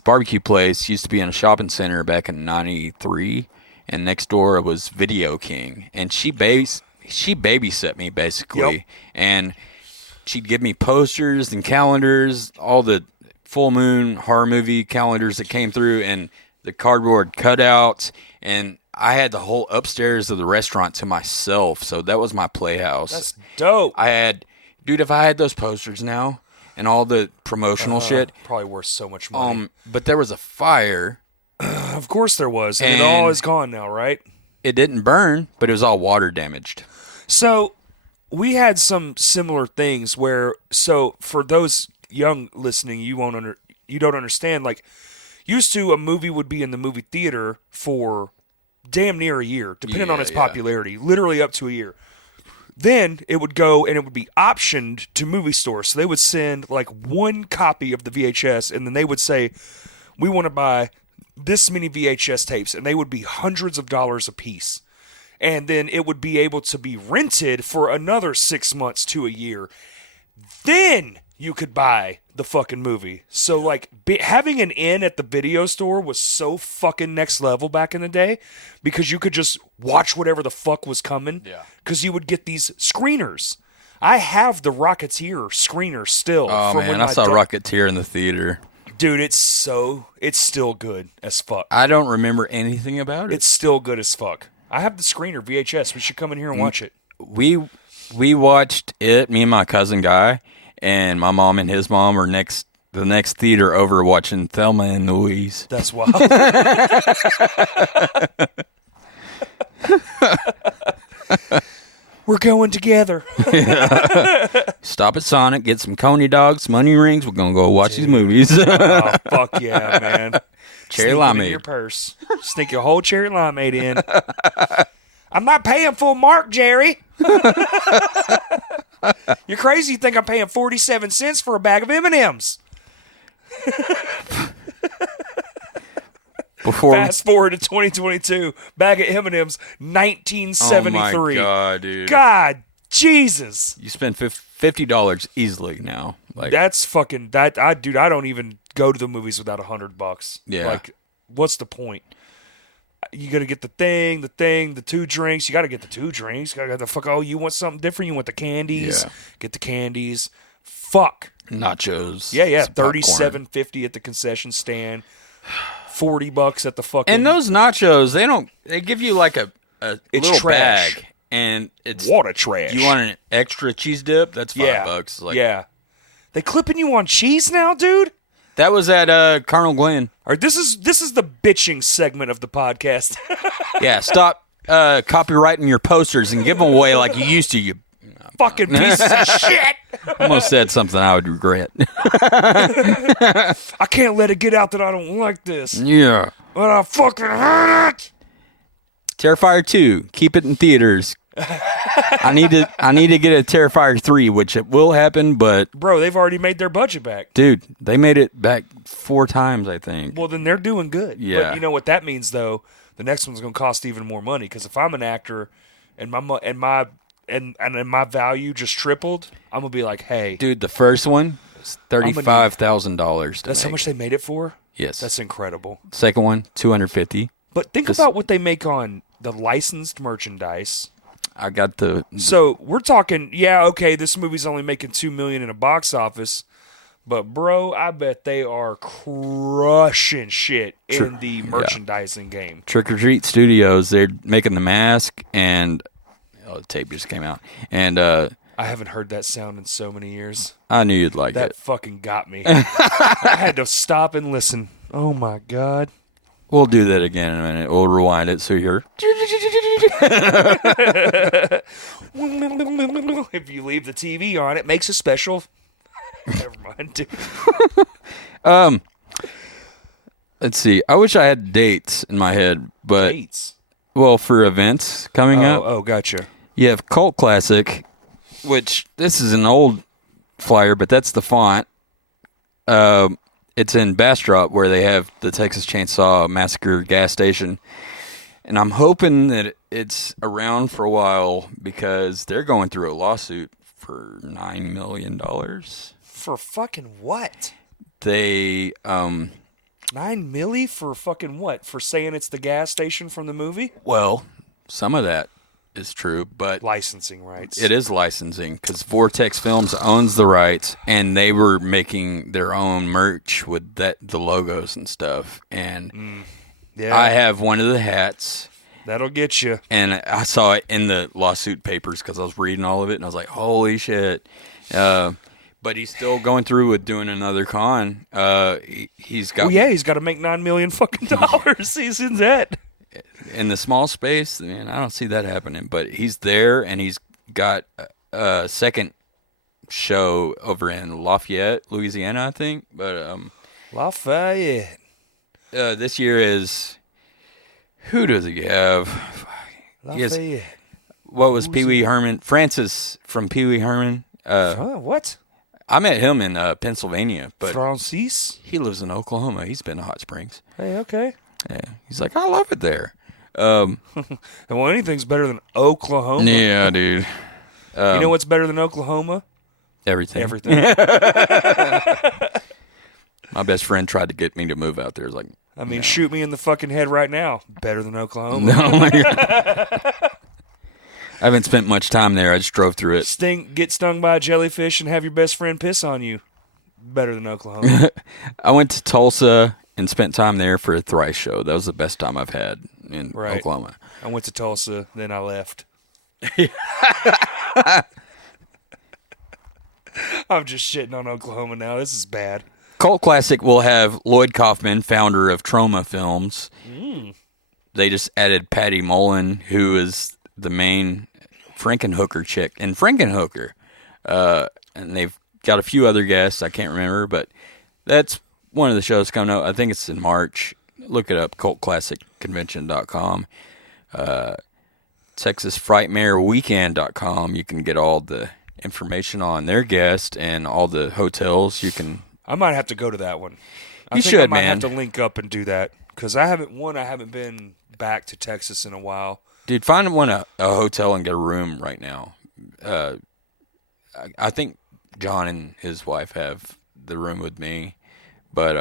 barbecue place used to be in a shopping center back in '93, and next door was Video King, and she babysat me basically. Yep. And she'd give me posters and calendars, all the full moon horror movie calendars that came through, and the cardboard cutouts, and I had the whole upstairs of the restaurant to myself, so that was my playhouse. That's dope. If I had those posters now and all the promotional shit, probably worth so much money. But there was a fire. Of course there was, and it all is gone now, right? It didn't burn, but it was all water damaged. So we had some similar things where, so for those young listening, you don't understand. Like, used to a movie would be in the movie theater for damn near a year, depending on its popularity, literally up to a year. Then it would go and it would be optioned to movie stores. So they would send like one copy of the VHS, and then they would say, "We want to buy this many VHS tapes," and they would be hundreds of dollars a piece. And then it would be able to be rented for another 6 months to a year. Then you could buy the fucking movie. So, like, having an in at the video store was so fucking next level back in the day, because you could just watch whatever the fuck was coming. Yeah. Because you would get these screeners. I have the Rocketeer screener still. Oh, man, I saw Rocketeer in the theater. Dude, it's still good as fuck. I don't remember anything about it. It's still good as fuck. I have the screener VHS. We should come in here and watch it. We watched it, me and my cousin Guy, and my mom and his mom are the next theater over watching Thelma and Louise. That's wild. We're going together. Stop at Sonic, get some Coney dogs, some onion rings. We're going to go watch these movies. Oh, fuck yeah, man. Cherry Sneak limeade. in your purse. Sneak your whole cherry limeade in. I'm not paying full mark, Jerry. You're crazy. You think I'm paying 47 cents for a bag of M&Ms. Fast forward to 2022. Bag of M&Ms, 1973. Oh my God, dude. God, Jesus. You spend $50 easily now. Like, that's fucking that. I don't even go to the movies without $100. Yeah. Like, what's the point? You got to get the thing, the 2 drinks. You got to get the 2 drinks. You got to get the fuck. Oh, you want something different? You want the candies? Yeah. Get the candies. Fuck. Nachos. Yeah. $37.50 at the concession stand. $40 at the fucking. And those nachos, they give you like a little trash. bag, And it's water trash. You want an extra cheese dip? That's $5. Like, yeah. They clipping you on cheese now, dude? That was at Colonel Glenn. All right, this is the bitching segment of the podcast. Yeah, stop copywriting your posters and give them away like you used to. You fucking pieces of shit. almost said something I would regret. I can't let it get out that I don't like this. Yeah. But I fucking hate it. Terrifier 2, keep it in theaters. I need to get a Terrifier 3, which it will happen, but bro, they've already made their budget back. Dude, they made it back 4 times, I think. Well, then they're doing good. Yeah. But you know what that means though? The next one's going to cost even more money because if I'm an actor and my value just tripled, I'm going to be like, "Hey, dude, the first one is $35,000. That's how much they made it for?" Yes. That's incredible. Second one, $250. But think about what they make on the licensed merchandise. I got the So we're talking, okay, this movie's only making $2 million in a box office, but bro, I bet they are crushing shit in the merchandising game. Trick or Treat Studios, they're making the mask, and the tape just came out, and I haven't heard that sound in so many years. I knew you'd like That it. fucking got me. I had to stop and listen. Oh my god. We'll do that again in a minute. We'll rewind it so you're. If you leave the TV on, it makes a special. Never mind, dude. Let's see. I wish I had dates in my head, but Dates. Well, for events coming up. Oh, gotcha. You have Cult Classic, which this is an old flyer, but that's the font. It's in Bastrop where they have the Texas Chainsaw Massacre gas station. And I'm hoping that it's around for a while because they're going through a lawsuit for $9 million. For fucking what? They, $9 million for fucking what? For saying it's the gas station from the movie? well, some of that is true, but Licensing rights. it is licensing because Vortex Films owns the rights, and they were making their own merch with the logos and stuff. And Yeah. I have one of the hats, That'll get you. and I saw it in the lawsuit papers because I was reading all of it, and I was like, "Holy shit!" But he's still going through with doing another con. He's got He's got to make $9 million fucking dollars. He's in debt. in the small space. Man, I don't see that happening. But he's there, and he's got a second show over in Lafayette, Louisiana, I think. But Lafayette. this year is who does he have? Lafayette. What was Pee Wee Herman? Francis from Pee Wee Herman. What? I met him in Pennsylvania, but Francis? he lives in Oklahoma. He's been to Hot Springs. Hey, okay. Yeah, he's like, I love it there. Well, anything's better than Oklahoma. Yeah, dude. You know what's better than Oklahoma? Everything. Everything. My best friend tried to get me to move out there. It's like, I mean, shoot me in the fucking head right now. Better than Oklahoma. oh my God. I haven't spent much time there. I just drove through it. Get stung by a jellyfish and have your best friend piss on you. Better than Oklahoma. I went to Tulsa and spent time there for a Thrice show. That was the best time I've had in Oklahoma. I went to Tulsa, then I left. I'm just shitting on Oklahoma now. This is bad. Cult Classic will have Lloyd Kaufman, founder of Troma Films. They just added Patty Mullen, who is the main Frankenhooker chick in Frankenhooker. And they've got a few other guests. I can't remember, but that's one of the shows coming up. I think it's in March. Look it up, cultclassicconvention.com. TexasFrightmareWeekend.com. You can get all the information on their guest and all the hotels. You can. I might have to go to that one. I You think I should, might man. have to link up and do that because I haven't been back to Texas in a while. Dude, find a hotel and get a room right now. I think John and his wife have the room with me, but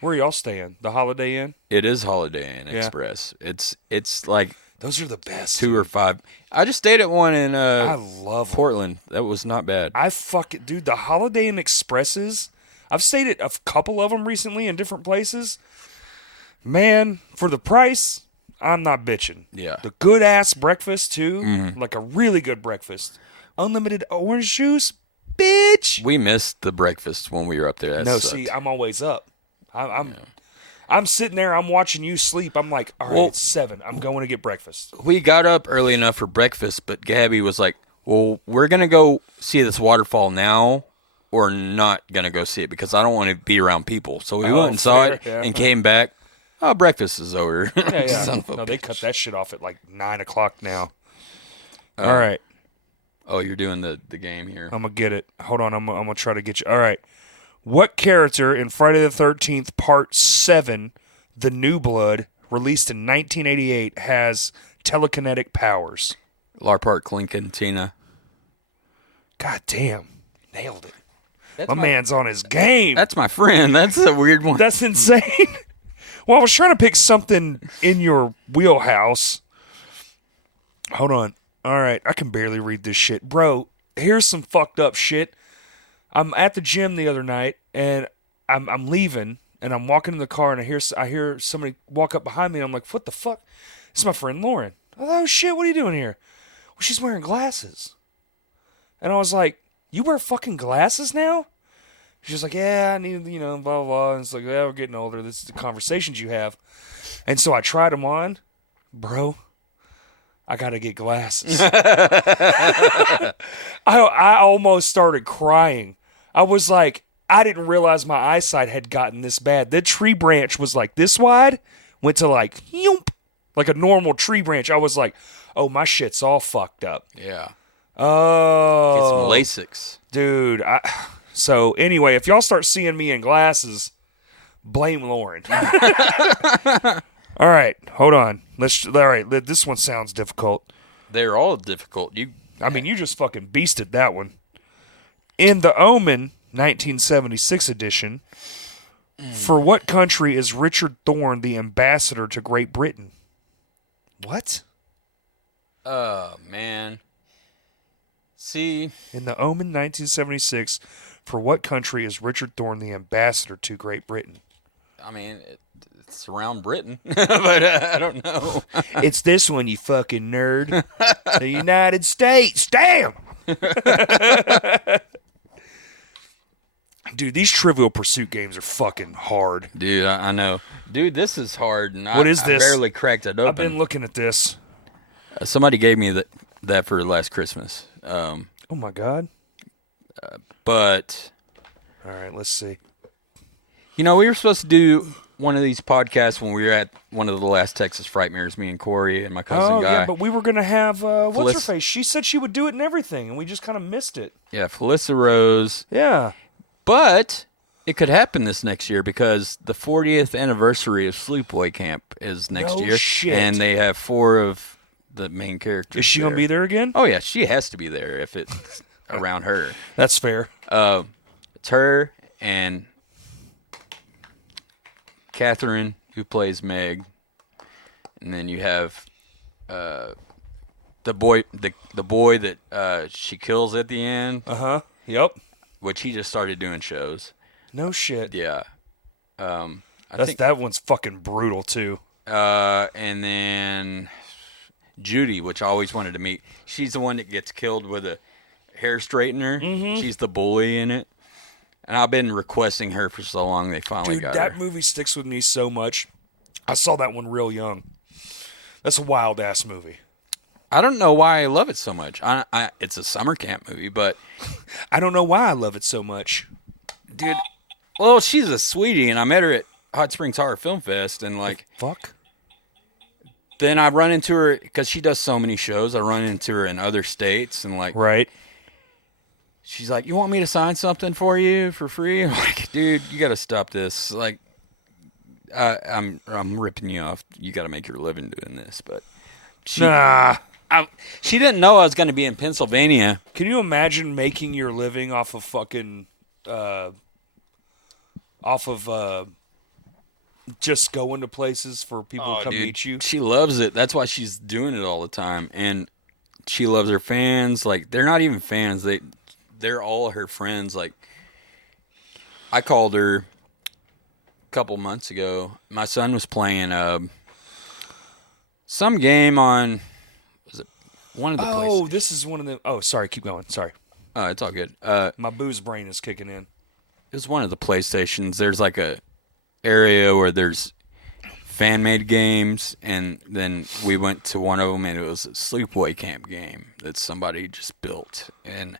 Where are y'all staying? The Holiday Inn? it is Holiday Inn Yeah. Express. It's like Those are the best. 2 or 5. I just stayed at one in I love them. Portland. That was not bad. Dude, the Holiday Inn Expresses, I've stayed at a couple of them recently in different places. Man, for the price, I'm not bitching. Yeah. The good ass breakfast too, like a really good breakfast. Unlimited orange juice, bitch. We missed the breakfast when we were up there. That No, sucked. see, I'm always up. I'm sitting there. I'm watching you sleep. I'm like, all right, it's 7. I'm going to get breakfast. We got up early enough for breakfast, but Gabby was like, well, we're going to go see this waterfall now or not going to go see it because I don't want to be around people. So we went and saw it and came back. Oh, breakfast is over. Yeah. Son of a No, they bitch. cut that shit off at like 9 o'clock now. All right. Oh, you're doing the game here. I'm going to get it. Hold on. I'm going to try to get you. All right. What character in Friday the 13th, Part 7, The New Blood, released in 1988, has telekinetic powers? Larpart Clinkin, Tina. God damn. Nailed it. My man's on his game. That's my friend. That's a weird one. That's insane. Well, I was trying to pick something in your wheelhouse. Hold on. All right. I can barely read this shit. Bro, here's some fucked up shit. I'm at the gym the other night, and I'm leaving, and I'm walking in the car, and I hear somebody walk up behind me, and I'm like, what the fuck? It's my friend Lauren. Oh, shit, what are you doing here? Well, she's wearing glasses. And I was like, you wear fucking glasses now? She's like, yeah, I need, blah, blah, blah. And it's like, yeah, we're getting older. This is the conversations you have. And so I tried them on. Bro, I got to get glasses. I almost started crying. I was like, I didn't realize my eyesight had gotten this bad. The tree branch was like this wide, went to like, yoomp, like a normal tree branch. I was like, oh, my shit's all fucked up. Yeah. Oh. Get some Lasix. Dude, so anyway, if y'all start seeing me in glasses, blame Lauren. All right, hold on. This one sounds difficult. They're all difficult. You just fucking beasted that one. In the Omen 1976 edition, for what country is Richard Thorne the ambassador to Great Britain? What? Oh, man. See, in the Omen 1976, for what country is Richard Thorne the ambassador to Great Britain? I mean, it's around Britain, but I don't know. It's this one, you fucking nerd. The United States. Damn! Dude, these Trivial Pursuit games are fucking hard. Dude, I know. Dude, this is hard. And What is this? I barely cracked it open. I've been looking at this. Somebody gave me that for last Christmas. Oh, my God. But... All right, let's see. We were supposed to do one of these podcasts when we were at one of the last Texas Frightmares, me and Corey and my cousin Guy. Yeah, but we were going to have, what's her face? She said she would do it and everything, and we just kind of missed it. Yeah, Felissa Rose. Yeah. But it could happen this next year because the 40th anniversary of Sleepaway Camp is next year. Shit. And they have 4 of the main characters. Is she going to be there again? Oh, yeah, she has to be there if it's around her. That's fair. It's her and Catherine, who plays Meg. And then you have the boy that she kills at the end. Uh-huh. Yep. Which he just started doing shows. No shit. Yeah. That one's fucking brutal, too. And then Judy, which I always wanted to meet. She's the one that gets killed with a hair straightener. Mm-hmm. She's the bully in it. And I've been requesting her for so long, they finally got her. Dude, that movie sticks with me so much. I saw that one real young. That's a wild-ass movie. I don't know why I love it so much. It's a summer camp movie, but... I don't know why I love it so much. Dude, well, she's a sweetie, and I met her at Hot Springs Horror Film Fest, and like... Fuck? Then I run into her, because she does so many shows, I run into her in other states, and like... Right. She's like, you want me to sign something for you for free? I'm like, dude, you got to stop this. Like, I'm ripping you off. You got to make your living doing this, but... She didn't know I was going to be in Pennsylvania. Can you imagine making your living off of fucking, just going to places for people to come meet you? She loves it. That's why she's doing it all the time. And she loves her fans. Like, they're not even fans. They're all her friends. Like, I called her a couple months ago. My son was playing Some game on, was it one of the Oh, PlayStation? this is one of the. Oh, sorry. Keep going. Sorry. Oh, it's all good. My booze brain is kicking in. It was one of the PlayStations. There's like a area where there's fan-made games, and then we went to one of them, and it was a sleepaway camp game that somebody just built, and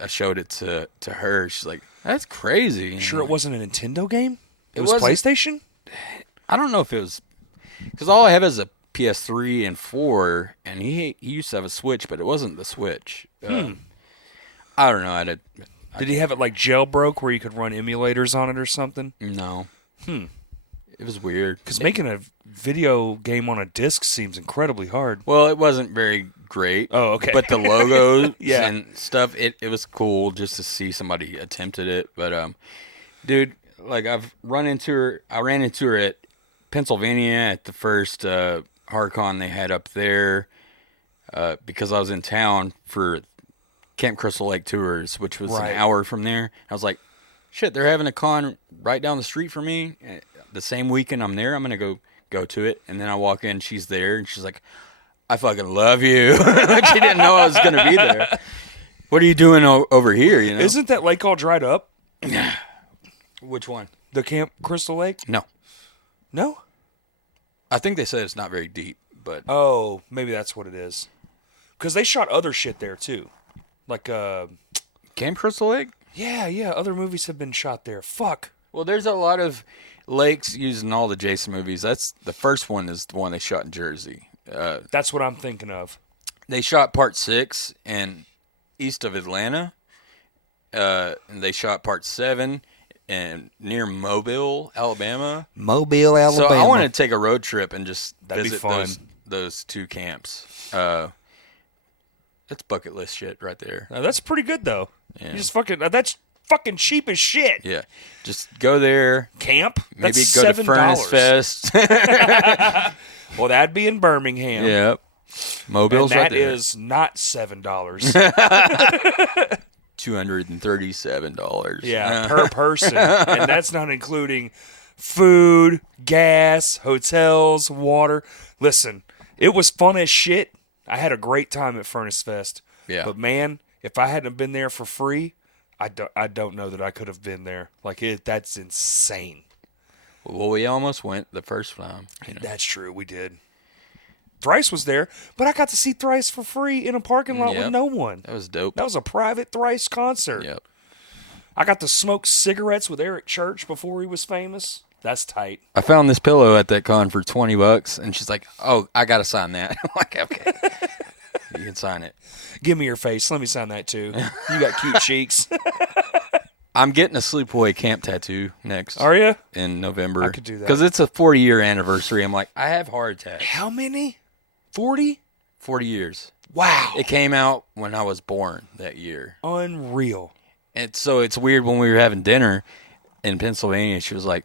I showed it to her. She's like, "That's crazy." And Sure, it wasn't a Nintendo game. It was wasn't. PlayStation. I don't know if it was because all I have is a PS3 and 4, and he used to have a Switch, but it wasn't the Switch. I don't know. Did he have it like jailbroke where you could run emulators on it or something? No. It was weird. Because making a video game on a disc seems incredibly hard. Well, it wasn't very great. Oh, okay. But the logos Yeah. and stuff, it was cool just to see somebody attempted it. But dude, like I ran into her at Pennsylvania at the first HardCon they had up there because I was in town for Camp Crystal Lake Tours, which was Right. an hour from there. I was like, shit, they're having a con right down the street from me. The same weekend I'm there, I'm going to go to it. And then I walk in, she's there, and she's like, I fucking love you. Like she didn't know I was going to be there. What are you doing over here, you know? Isn't that lake all dried up? Which one? The Camp Crystal Lake? No. No? I think they said it's not very deep, but Oh, maybe that's what it is. Because they shot other shit there, too. Like, Camp Crystal Lake? yeah, other movies have been shot there. Fuck. Well, there's a lot of lakes used in all the Jason movies. That's the first one is the one they shot in Jersey. That's what I'm thinking of. They shot part 6 in east of Atlanta, and they shot part 7 and near Mobile, Alabama. Mobile, Alabama. So I want to take a road trip and just That'd be visit fun. those two camps. That's bucket list shit right there. Now, that's pretty good, though. Yeah. You just that's fucking cheap as shit. Yeah, just go there. Camp? Maybe That's go $7. to Furnace Fest. Well, that'd be in Birmingham. Yep. Mobile's And right that there. is not $7. $237. Yeah, per person. And that's not including food, gas, hotels, water. Listen, it was fun as shit. I had a great time at Furnace Fest. Yeah. But man, if I hadn't been there for free, I don't know that I could have been there. Like that's insane. Well, we almost went the first time. You know. That's true, we did. Thrice was there, but I got to see Thrice for free in a parking lot with no one. That was dope. That was a private Thrice concert. Yep. I got to smoke cigarettes with Eric Church before he was famous. That's tight. I found this pillow at that con for $20, and she's like, "Oh, I gotta sign that." I'm like, "Okay, you can sign it." Give me your face. Let me sign that too. You got cute cheeks. I'm getting a sleepaway camp tattoo next. Are you? In November. I could do that. Because it's a 40-year anniversary. I'm like, I have heart attacks. How many? 40? 40 years. Wow. It came out when I was born that year. Unreal. And so it's weird when we were having dinner in Pennsylvania. She was like,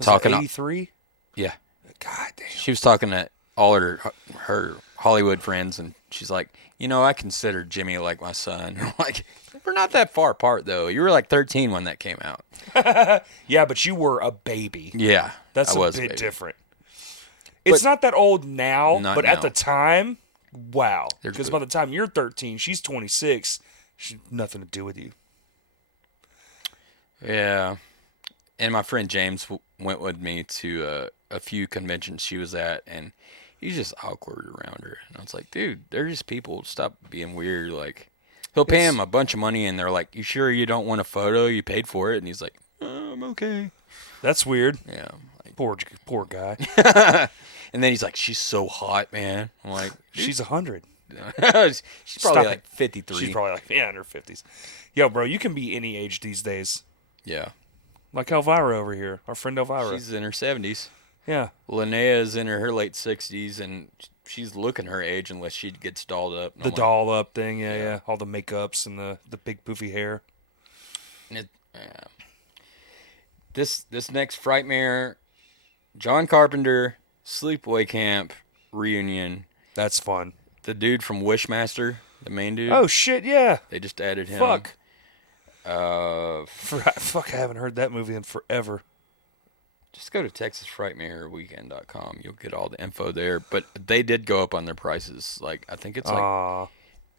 talking. 83? Yeah. God damn. She was talking to all her Hollywood friends, and she's like, I consider Jimmy like my son. I'm like, we're not that far apart, though. You were like 13 when that came out. Yeah, but you were a baby. Yeah. That's I a was bit baby. different. It's not that old now, Not but now. at the time, wow. There's Because good. by the time you're 13, she's 26. She's nothing to do with you. Yeah. And my friend James went with me to a few conventions she was at, and he's just awkward around her. And I was like, dude, they're just people. Stop being weird. Like, he'll pay him a bunch of money, and they're like, you sure you don't want a photo? You paid for it. And he's like, I'm okay. That's weird. Yeah. Poor guy. And then he's like, she's so hot, man. I'm like, She's 100. she's probably Stop like it. 53. She's probably like, in her 50s. Yo, bro, you can be any age these days. Yeah. Like Elvira over here, our friend Elvira. She's in her 70s. Yeah. Linnea's in her late 60s, and she's looking her age unless she gets dolled up. And The I'm like, doll up thing, yeah. All the makeups and the big poofy hair. This next Frightmare, John Carpenter, Sleepaway Camp reunion. That's fun. The dude from Wishmaster, the main dude. Oh, shit, yeah. They just added him. Fuck. Uh, Fuck, I haven't heard that movie in forever. Just go to TexasFrightmareWeekend.com. You'll get all the info there. But they did go up on their prices. Like, I think it's like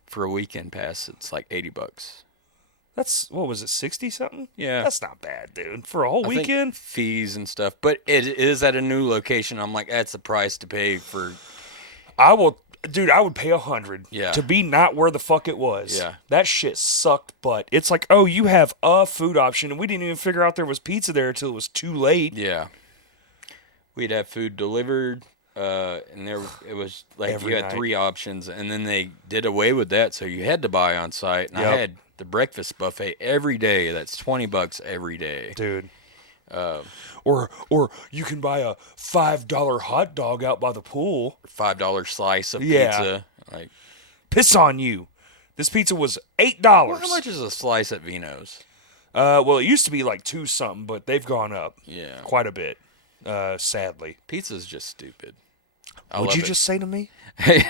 for a weekend pass, it's like $80. That's, what was it, 60 something? Yeah. That's not bad, dude. For a whole I think weekend? fees and stuff. But it is at a new location. I'm like, that's the price to pay for. I would pay $100 to be not where the fuck it was. Yeah. That shit sucked butt. It's like, oh, you have a food option, and we didn't even figure out there was pizza there until it was too late. Yeah. We'd have food delivered, and it was like Every you had night. 3 options, and then they did away with that, so you had to buy on site. And I Yep. had the breakfast buffet every day. That's $20 every day. Dude. Or you can buy a $5 hot dog out by the pool. $5 slice of Yeah. pizza. Like, Piss on you. This pizza was $8. well, how much is a slice at Vino's? Well, it used to be like 2 something, but they've gone up Yeah. quite a bit, sadly. Pizza's just stupid. Would you just say to me? Hey,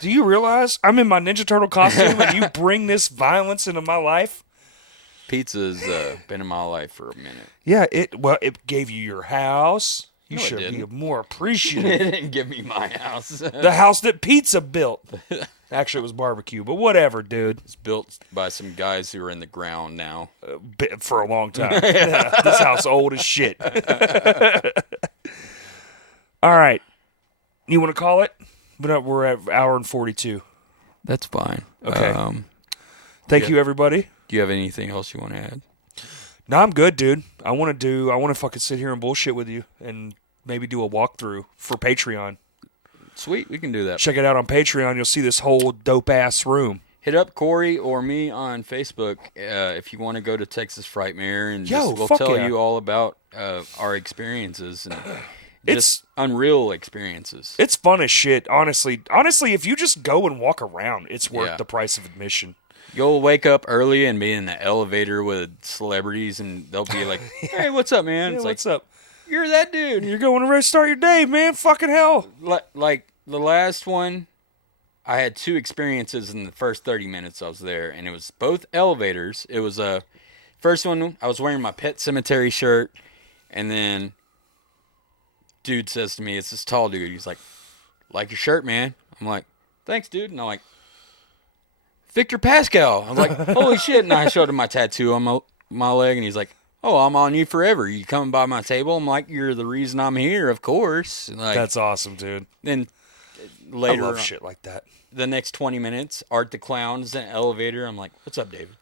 Do you realize I'm in my Ninja Turtle costume and you bring this violence into my life? pizza's been in my life for a minute. Yeah, it gave you your house. You No, it should be didn't. more It appreciative. didn't give me my house. The house that Pizza built. Actually, it was barbecue, but whatever, dude. It's built by some guys who are in the ground now. For a long time. Yeah, this house old as shit. All right. You want to call it? We're at hour and 42. That's fine. Okay. Thank you, everybody. Do you have anything else you want to add? No, I'm good, dude. I want to fucking sit here and bullshit with you and maybe do a walkthrough for Patreon. Sweet, we can do that. Check it out on Patreon. You'll see this whole dope-ass room. Hit up Corey or me on Facebook if you want to go to Texas Frightmare, and we'll fuck tell yeah. you all about our experiences and It's- just unreal experiences. It's fun as shit, honestly. Honestly, if you just go and walk around, it's worth Yeah. the price of admission. You'll wake up early and be in the elevator with celebrities, and they'll be like, "Hey, what's up, man?" Yeah, It's what's like, up? "You're that dude." You're going to start your day, man. Fucking hell. Like the last one, I had 2 experiences in the first 30 minutes I was there, and it was both elevators. It was first one, I was wearing my Pet Cemetery shirt, and then dude says to me, it's this tall dude, he's like your shirt, man. I'm like, thanks, dude. And I'm like, Victor Pascal. I was like, holy shit. And I showed him my tattoo on my leg, and he's like, oh, I'm on you forever. You coming by my table? I'm like, you're the reason I'm here, of course. And like, That's awesome, dude. then I later, love shit like that. the next 20 minutes, Art the Clown is in an elevator. I'm like, what's up, David?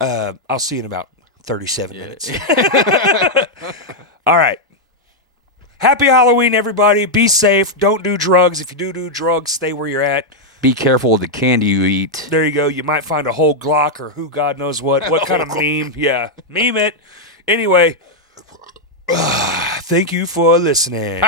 I'll see you in about 37 minutes. All right. Happy Halloween, everybody. Be safe. Don't do drugs. If you do drugs, stay where you're at. Be careful with the candy you eat. There you go. You might find a whole Glock or who God knows what. What kind of meme? Yeah. Meme it. Anyway, thank you for listening.